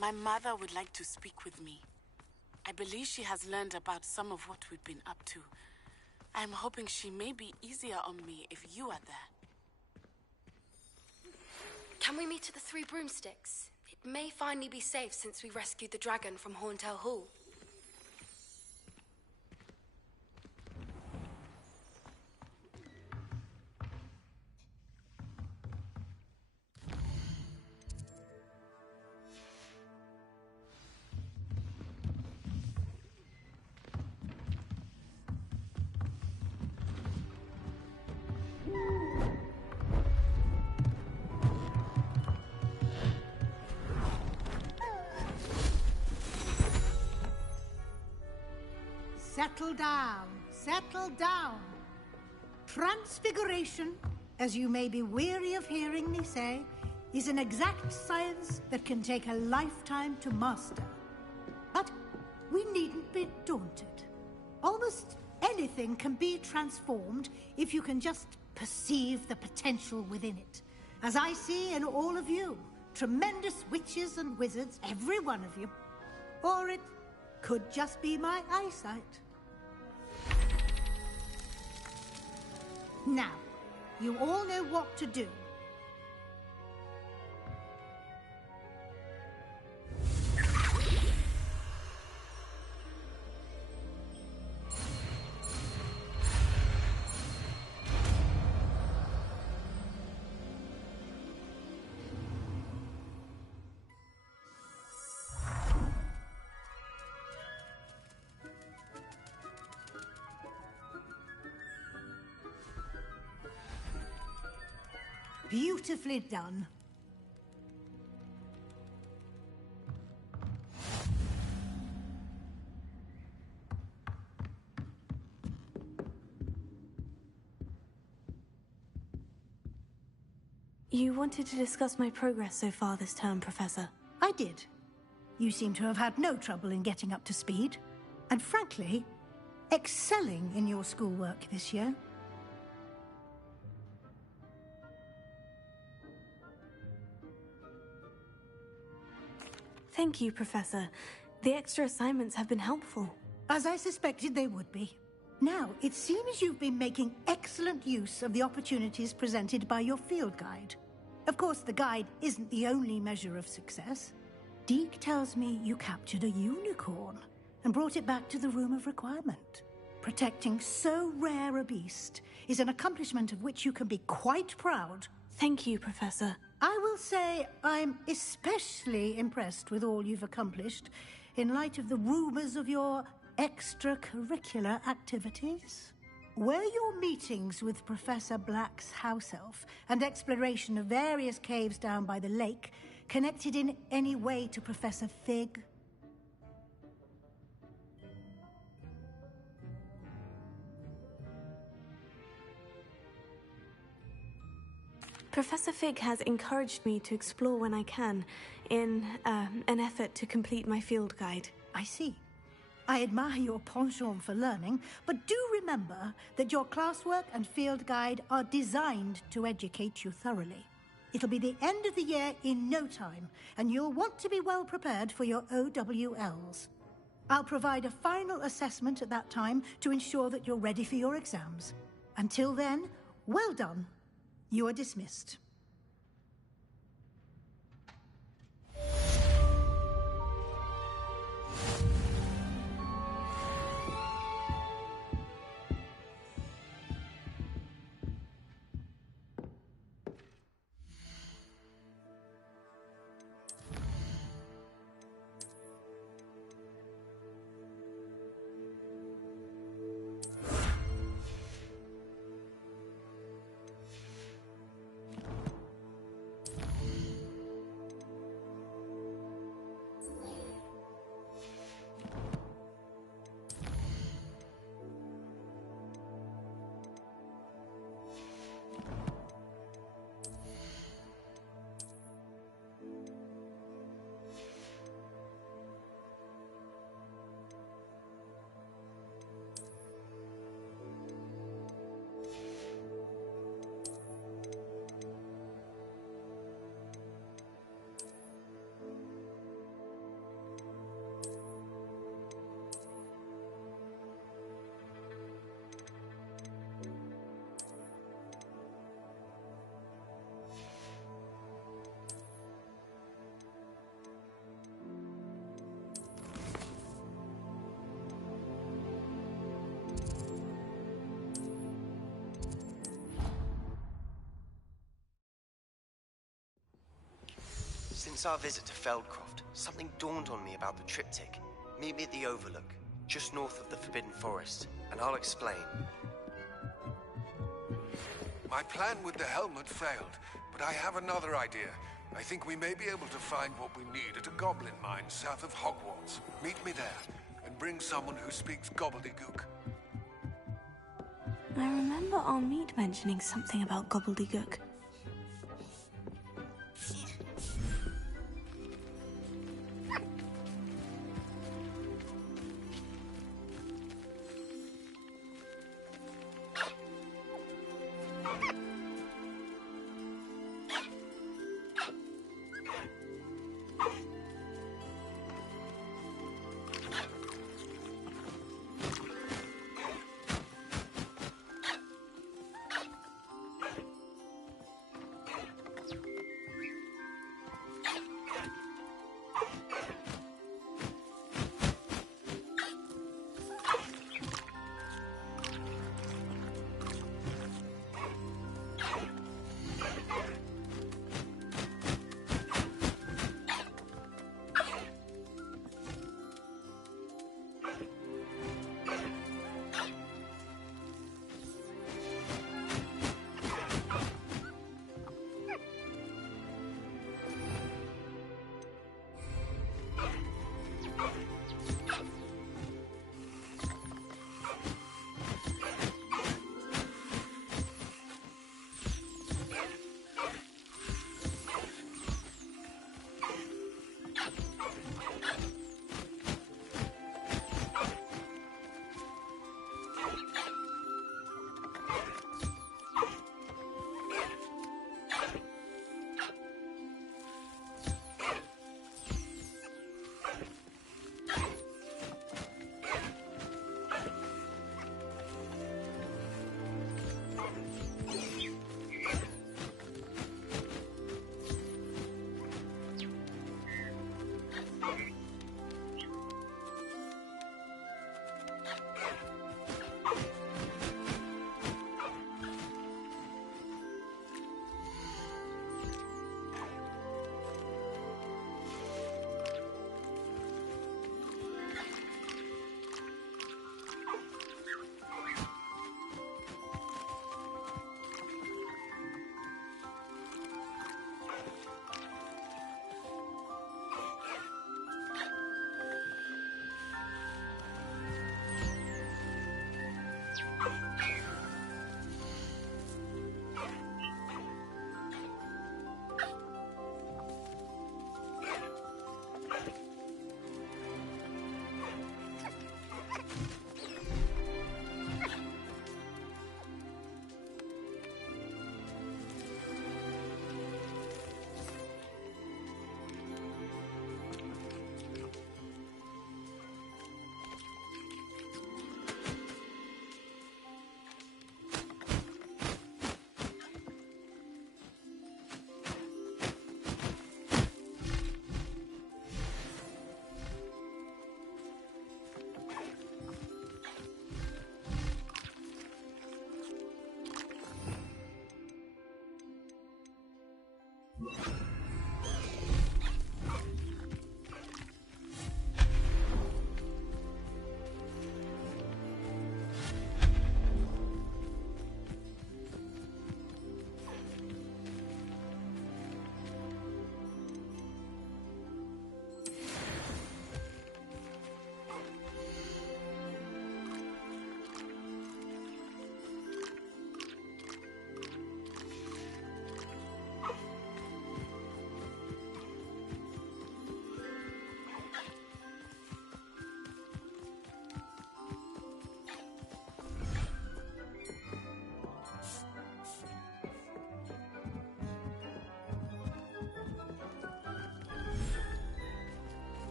My mother would like to speak with me. I believe she has learned about some of what we've been up to. I am hoping she may be easier on me if you are there. Can we meet at the Three Broomsticks? It may finally be safe since we rescued the dragon from Horntail Hall. Settle down, settle down. Transfiguration, as you may be weary of hearing me say, is an exact science that can take a lifetime to master. But we needn't be daunted. Almost anything can be transformed if you can just perceive the potential within it. As I see in all of you, tremendous witches and wizards, every one of you. Or it could just be my eyesight. Now, you all know what to do. Beautifully done. You wanted to discuss my progress so far this term, Professor. I did. You seem to have had no trouble in getting up to speed, and frankly, excelling in your schoolwork this year. Thank you, Professor. The extra assignments have been helpful. As I suspected they would be. Now, it seems you've been making excellent use of the opportunities presented by your field guide. Of course, the guide isn't the only measure of success. Deke tells me you captured a unicorn and brought it back to the Room of Requirement. Protecting so rare a beast is an accomplishment of which you can be quite proud. Thank you, Professor. I will say I'm especially impressed with all you've accomplished in light of the rumors of your extracurricular activities. Were your meetings with Professor Black's house elf and exploration of various caves down by the lake connected in any way to Professor Fig? Professor Fig has encouraged me to explore when I can, in an effort to complete my field guide. I see. I admire your penchant for learning, but do remember that your classwork and field guide are designed to educate you thoroughly. It'll be the end of the year in no time, and you'll want to be well prepared for your OWLs. I'll provide a final assessment at that time to ensure that you're ready for your exams. Until then, well done. You are dismissed. Since our visit to Feldcroft, something dawned on me about the triptych. Meet me at the Overlook, just north of the Forbidden Forest, and I'll explain. My plan with the helmet failed, but I have another idea. I think we may be able to find what we need at a goblin mine south of Hogwarts. Meet me there, and bring someone who speaks gobbledygook. I remember Armid mentioning something about gobbledygook.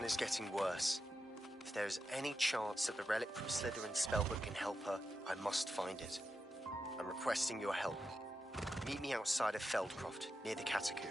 Anne is getting worse. If there is any chance that the relic from Slytherin's spellbook can help her, I must find it. I'm requesting your help. Meet me outside of Feldcroft, near the Catacomb.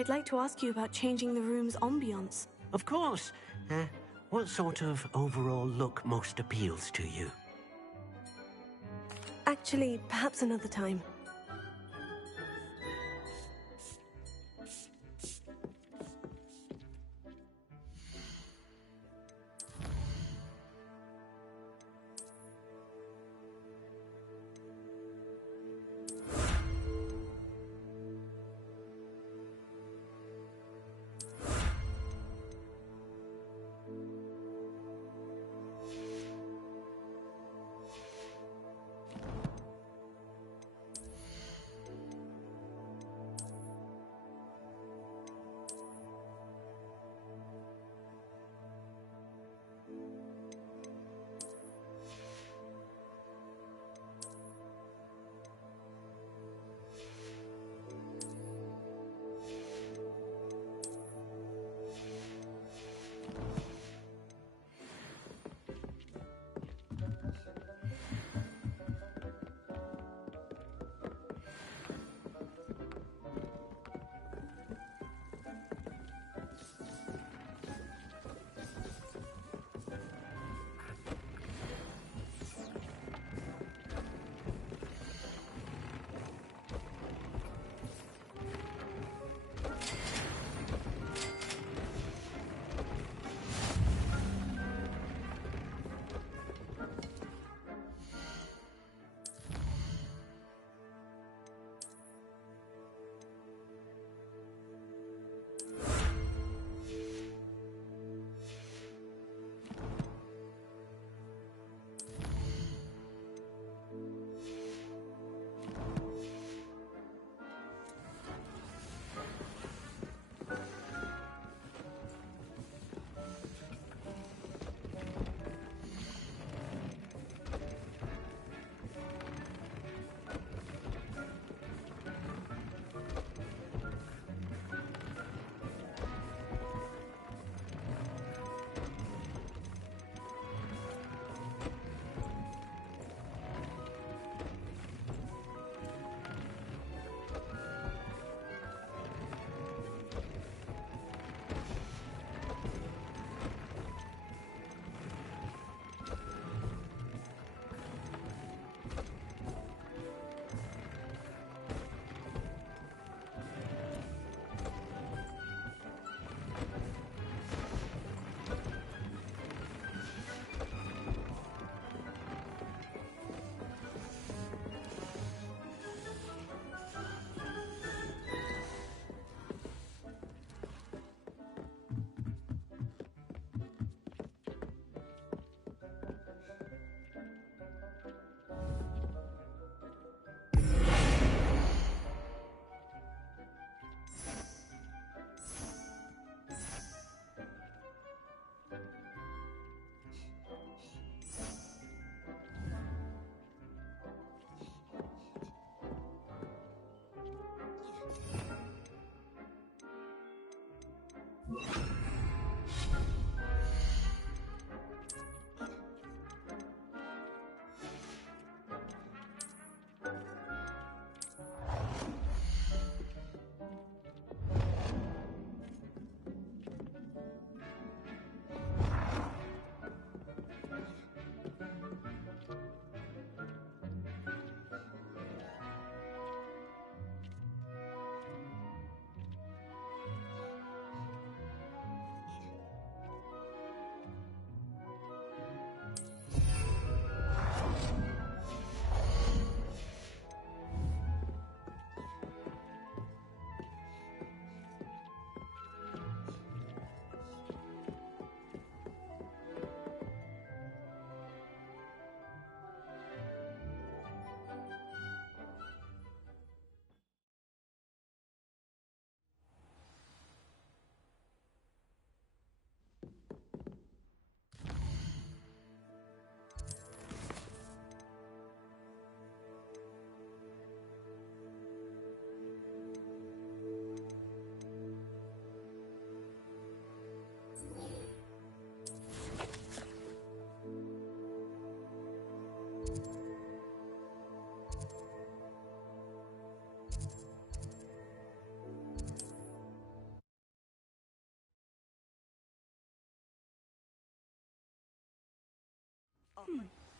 I'd like to ask you about changing the room's ambiance. Of course. What sort of overall look most appeals to you? Actually, perhaps another time.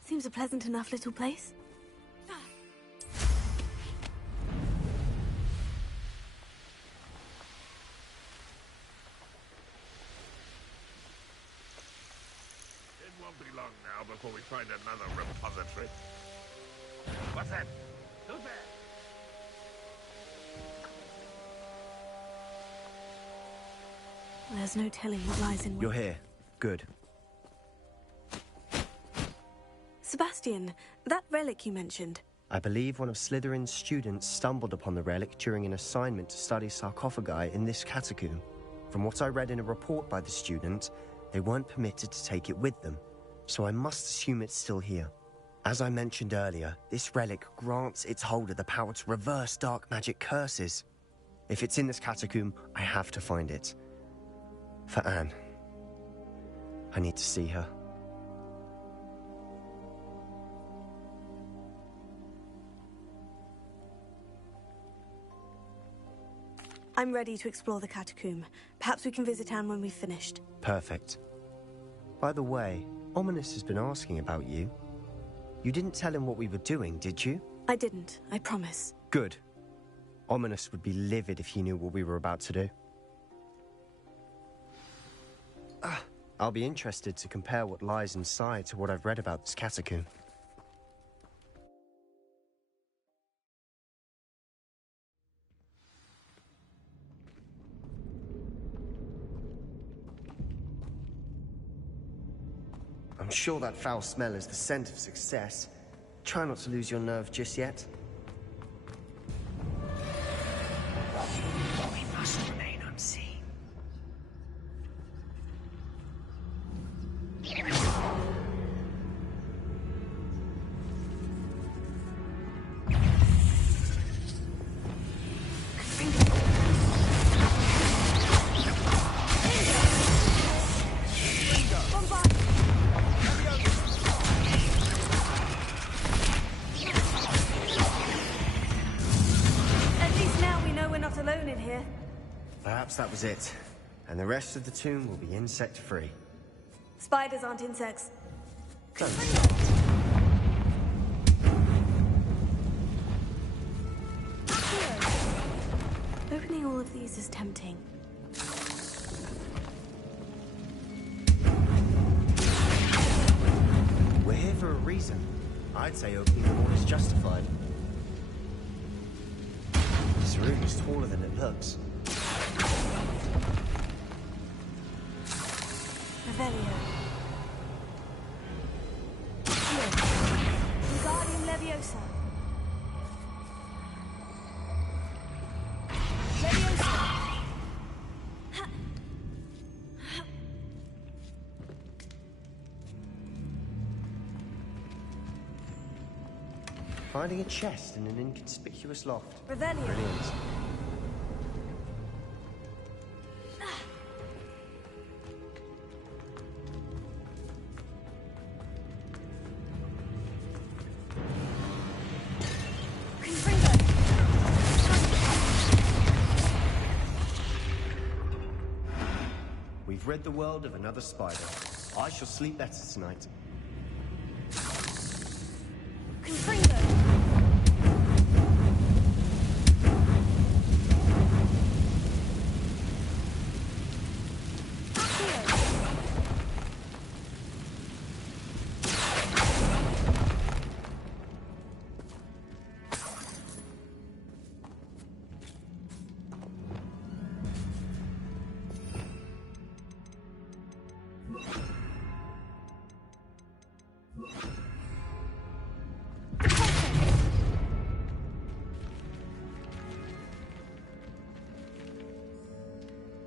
Seems a pleasant enough little place. It won't be long now before we find another repository. What's that? Who's there? There's no telling what lies in wait. You're here. Good. Sebastian, that relic you mentioned. I believe one of Slytherin's students stumbled upon the relic during an assignment to study sarcophagi in this catacomb. From what I read in a report by the student, they weren't permitted to take it with them, so I must assume it's still here. As I mentioned earlier, this relic grants its holder the power to reverse dark magic curses. If it's in this catacomb, I have to find it. For Anne. I need to see her. I'm ready to explore the catacomb. Perhaps we can visit Anne when we've finished. Perfect. By the way, Ominous has been asking about you. You didn't tell him what we were doing, did you? I didn't, I promise. Good. Ominous would be livid if he knew what we were about to do. I'll be interested to compare what lies inside to what I've read about this catacomb. I'm sure that foul smell is the scent of success. Try not to lose your nerve just yet. We must remain unseen. Perhaps that was it. And the rest of the tomb will be insect-free. Spiders aren't insects. Opening all of these is tempting. We're here for a reason. I'd say opening them all is justified. This room is taller than it looks. Revelio. Wingardium Leviosa. Leviosa. Finding a chest in an inconspicuous loft. Revelio. Brilliant. We've rid the world of another spider. I shall sleep better tonight.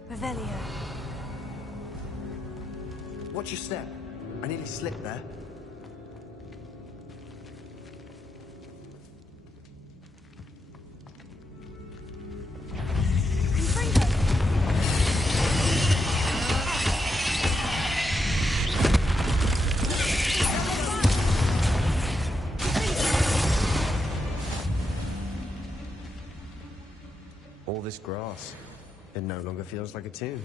Revelio. Watch your step. I nearly slipped there. All this grass. It no longer feels like a tomb.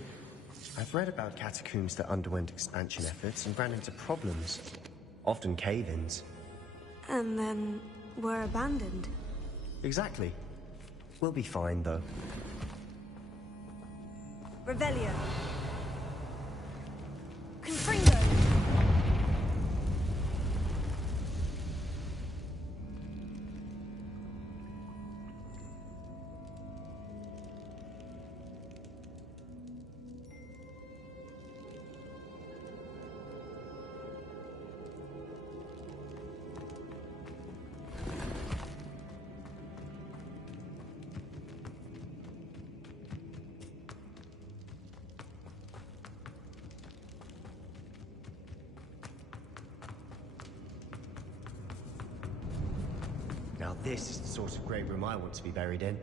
I've read about catacombs that underwent expansion efforts and ran into problems. Often cave-ins. And then were abandoned. Exactly. We'll be fine, though. Revelio. Confringo! Now this is the sort of great room I want to be buried in.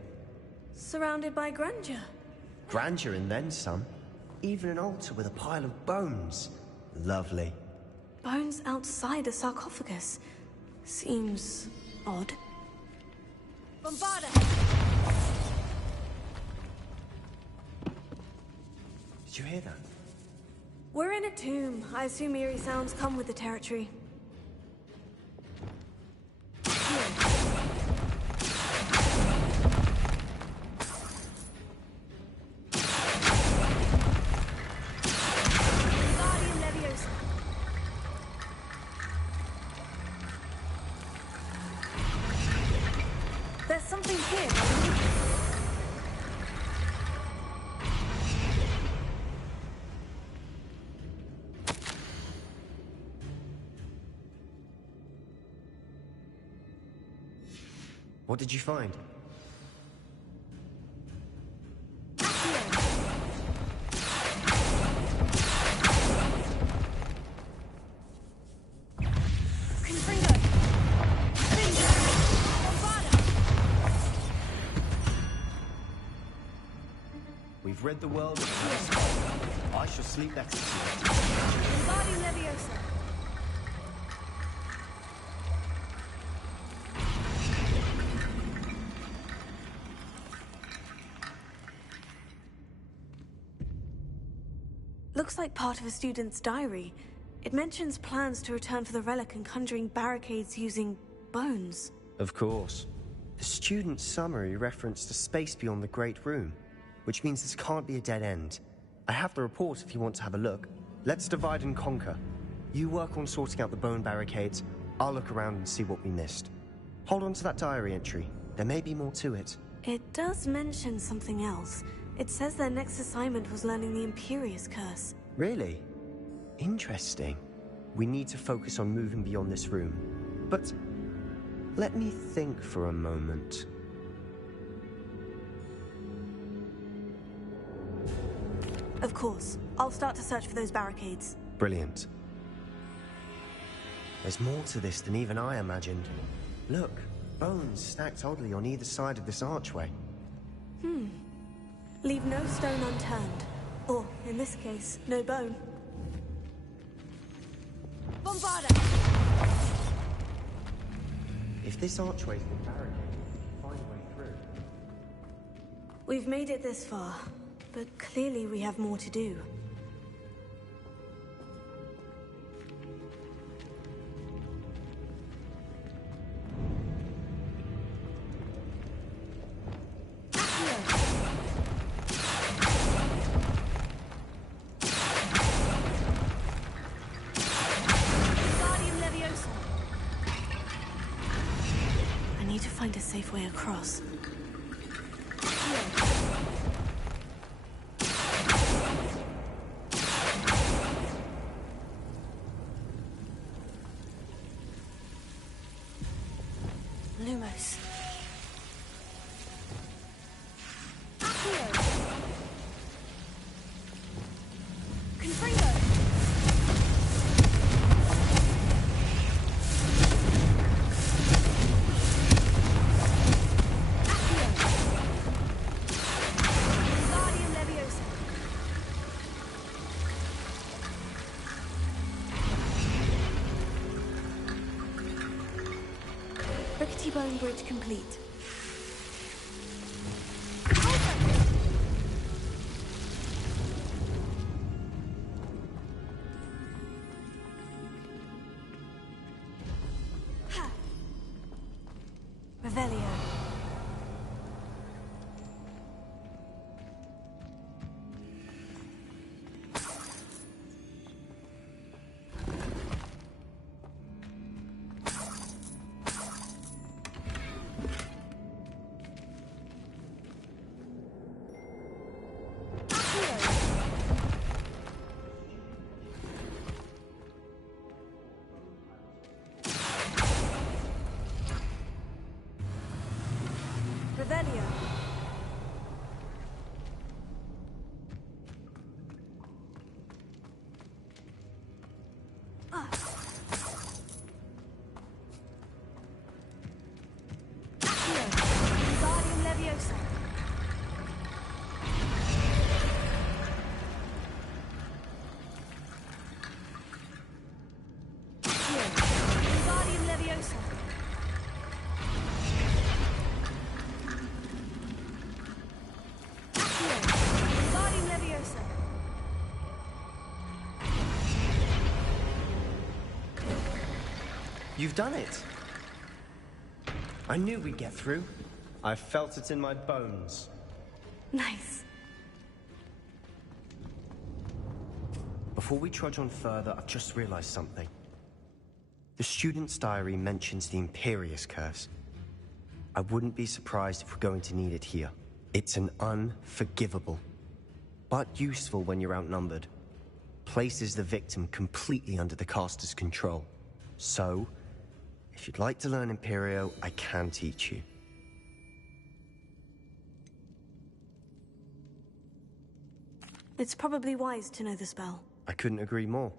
Surrounded by grandeur. Grandeur and then some. Even an altar with a pile of bones. Lovely. Bones outside a sarcophagus. Seems odd. Bombarda! Did you hear that? We're in a tomb. I assume eerie sounds come with the territory. Wingardium Leviosa. There's something here. What did you find? Confringo. Bombarda. We've read the world. I shall sleep better tonight. Wingardium Leviosa. Looks like part of a student's diary. It mentions plans to return for the relic and conjuring barricades using bones. Of course. The student's summary referenced a space beyond the Great Room, which means this can't be a dead end. I have the report if you want to have a look. Let's divide and conquer. You work on sorting out the bone barricades. I'll look around and see what we missed. Hold on to that diary entry. There may be more to it. It does mention something else. It says their next assignment was learning the Imperious Curse. Really? Interesting. We need to focus on moving beyond this room. But let me think for a moment. Of course. I'll start to search for those barricades. Brilliant. There's more to this than even I imagined. Look, bones stacked oddly on either side of this archway. Leave no stone unturned. Or, in this case, no bone. Bombarda. If this archway's been barricaded, find a way through. We've made it this far, but clearly we have more to do. Wingardium Leviosa. I need to find a safe way across. Lumos. Confringo. Wingardium Leviosa. Rickety bone bridge complete. Revelio. Revelio. Wingardium Leviosa. Wingardium Leviosa. Wingardium Leviosa. You've done it. I knew we'd get through. I felt it in my bones. Nice. Before we trudge on further, I've just realized something. The student's diary mentions the Imperius Curse. I wouldn't be surprised if we're going to need it here. It's an unforgivable, but useful when you're outnumbered. Places the victim completely under the caster's control. So, if you'd like to learn Imperio, I can teach you. It's probably wise to know the spell. I couldn't agree more.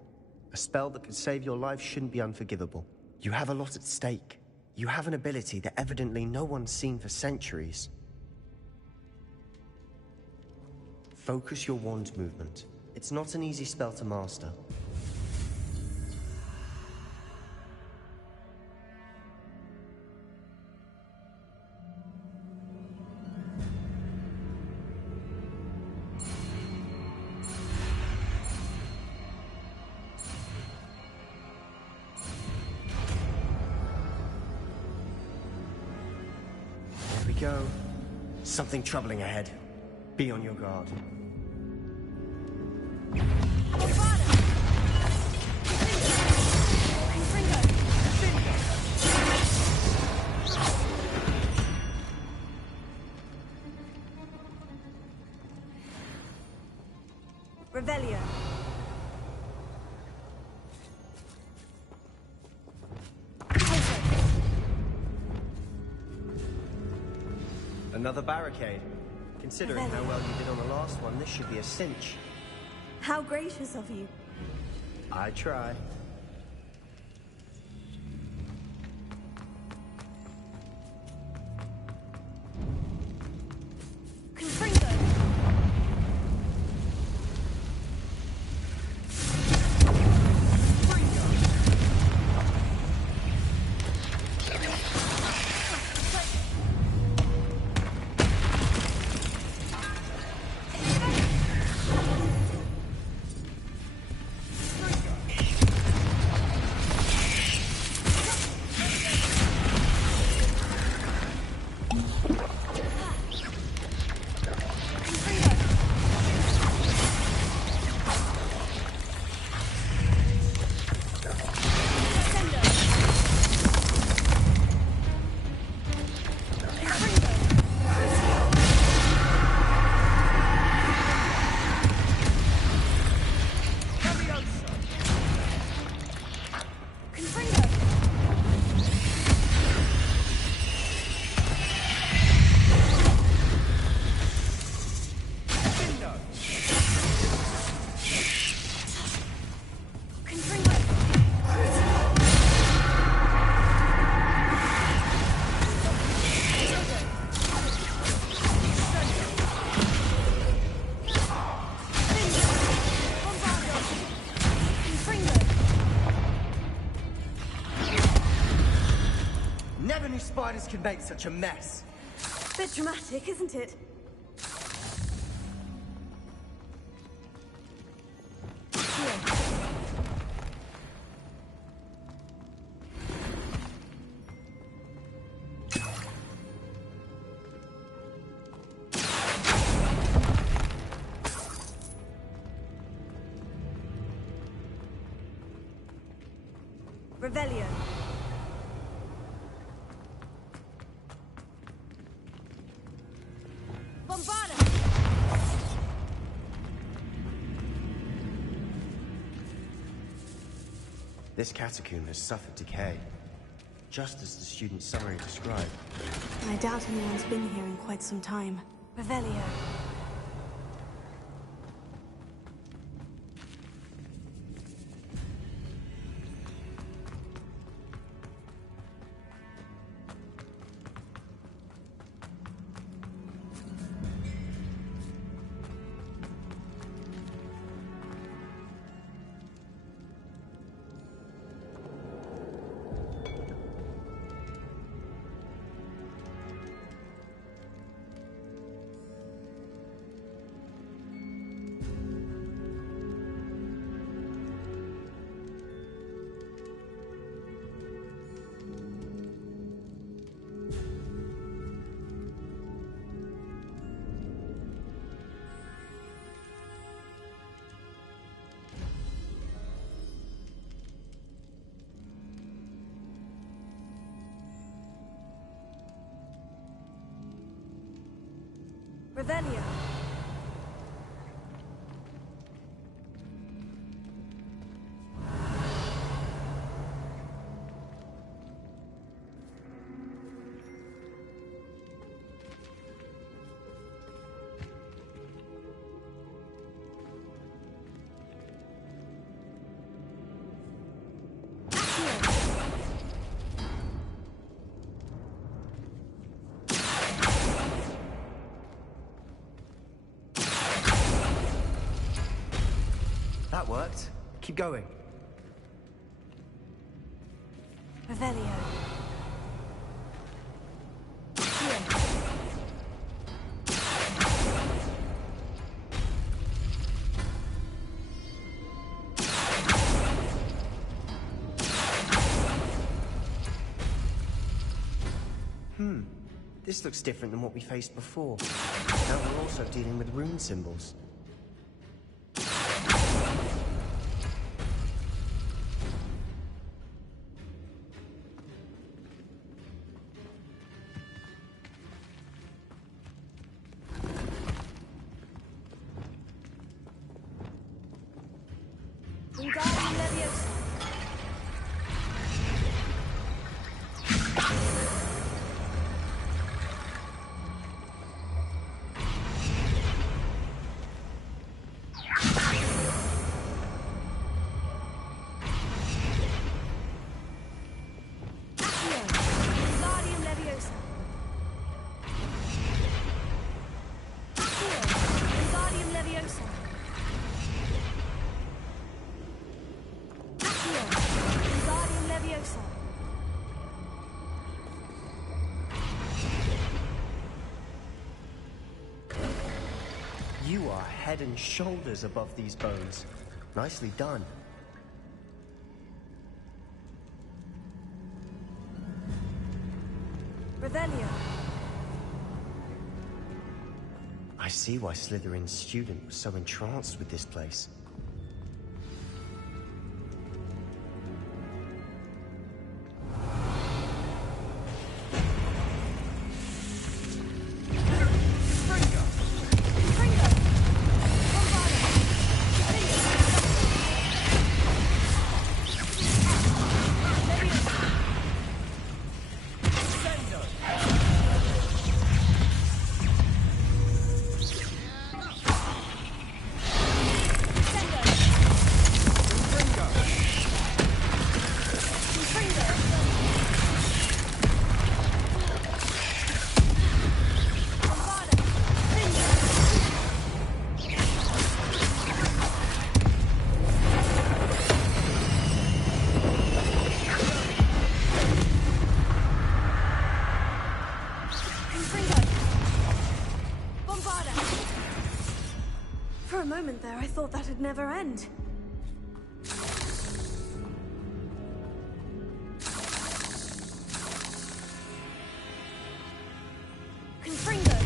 A spell that could save your life shouldn't be unforgivable. You have a lot at stake. You have an ability that evidently no one's seen for centuries. Focus your wand movement. It's not an easy spell to master. There we go. Something troubling ahead. Be on your guard. Revelio. Another barricade. Considering how well you did on the last one, this should be a cinch. How gracious of you. I try. Confringo. Never knew spiders could make such a mess. Bit dramatic, isn't it? Revelio. Bombarda! This catacomb has suffered decay, just as the student's summary described. I doubt anyone's been here in quite some time. Revelio. Revelio. That worked. Keep going. Revelio. This looks different than what we faced before. Now we're also dealing with rune symbols. Wingardium Leviosa. Wingardium Leviosa. Wingardium Leviosa. Wingardium Leviosa. You are head and shoulders above these bones. Nicely done. Revelio. I see why Slytherin's student was so entranced with this place. For a moment there, I thought that'd never end. Confringo.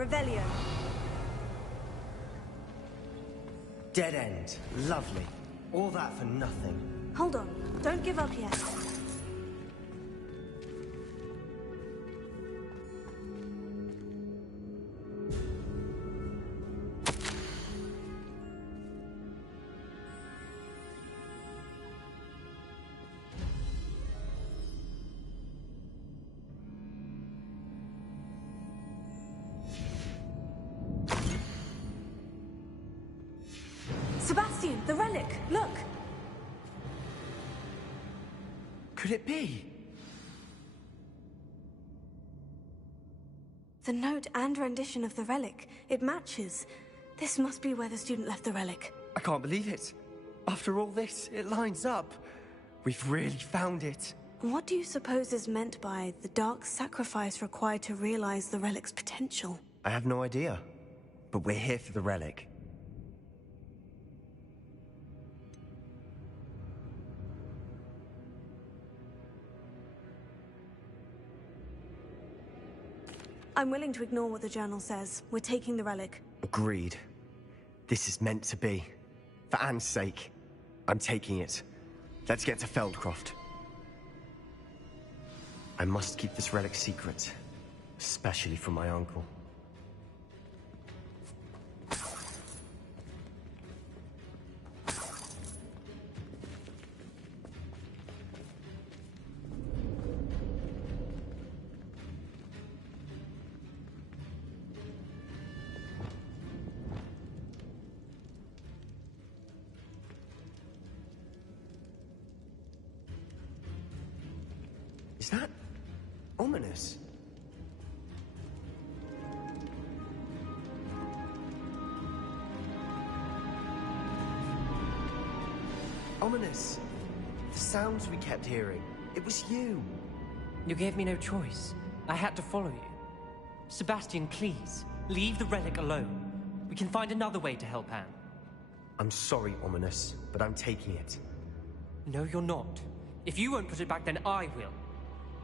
Revelio. Dead end. Lovely. All that for nothing. Hold on. Don't give up yet. Sebastian, the relic! Look! Could it be? The note and rendition of the relic. It matches. This must be where the student left the relic. I can't believe it. After all this, it lines up. We've really found it. What do you suppose is meant by the dark sacrifice required to realize the relic's potential? I have no idea. But we're here for the relic. I'm willing to ignore what the journal says. We're taking the relic. Agreed. This is meant to be. For Anne's sake, I'm taking it. Let's get to Feldcroft. I must keep this relic secret, especially from my uncle. Is that ominous? Ominous. The sounds we kept hearing. It was you. You gave me no choice. I had to follow you. Sebastian, please, leave the relic alone. We can find another way to help Anne. I'm sorry, Ominous, but I'm taking it. No, you're not. If you won't put it back, then I will.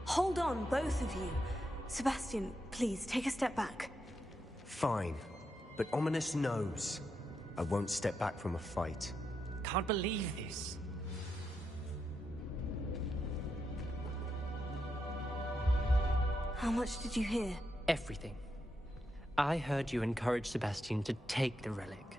Hold on, both of you. Sebastian, please, take a step back. Fine. But Ominous knows. I won't step back from a fight. Can't believe this. How much did you hear? Everything. I heard you encourage Sebastian to take the relic.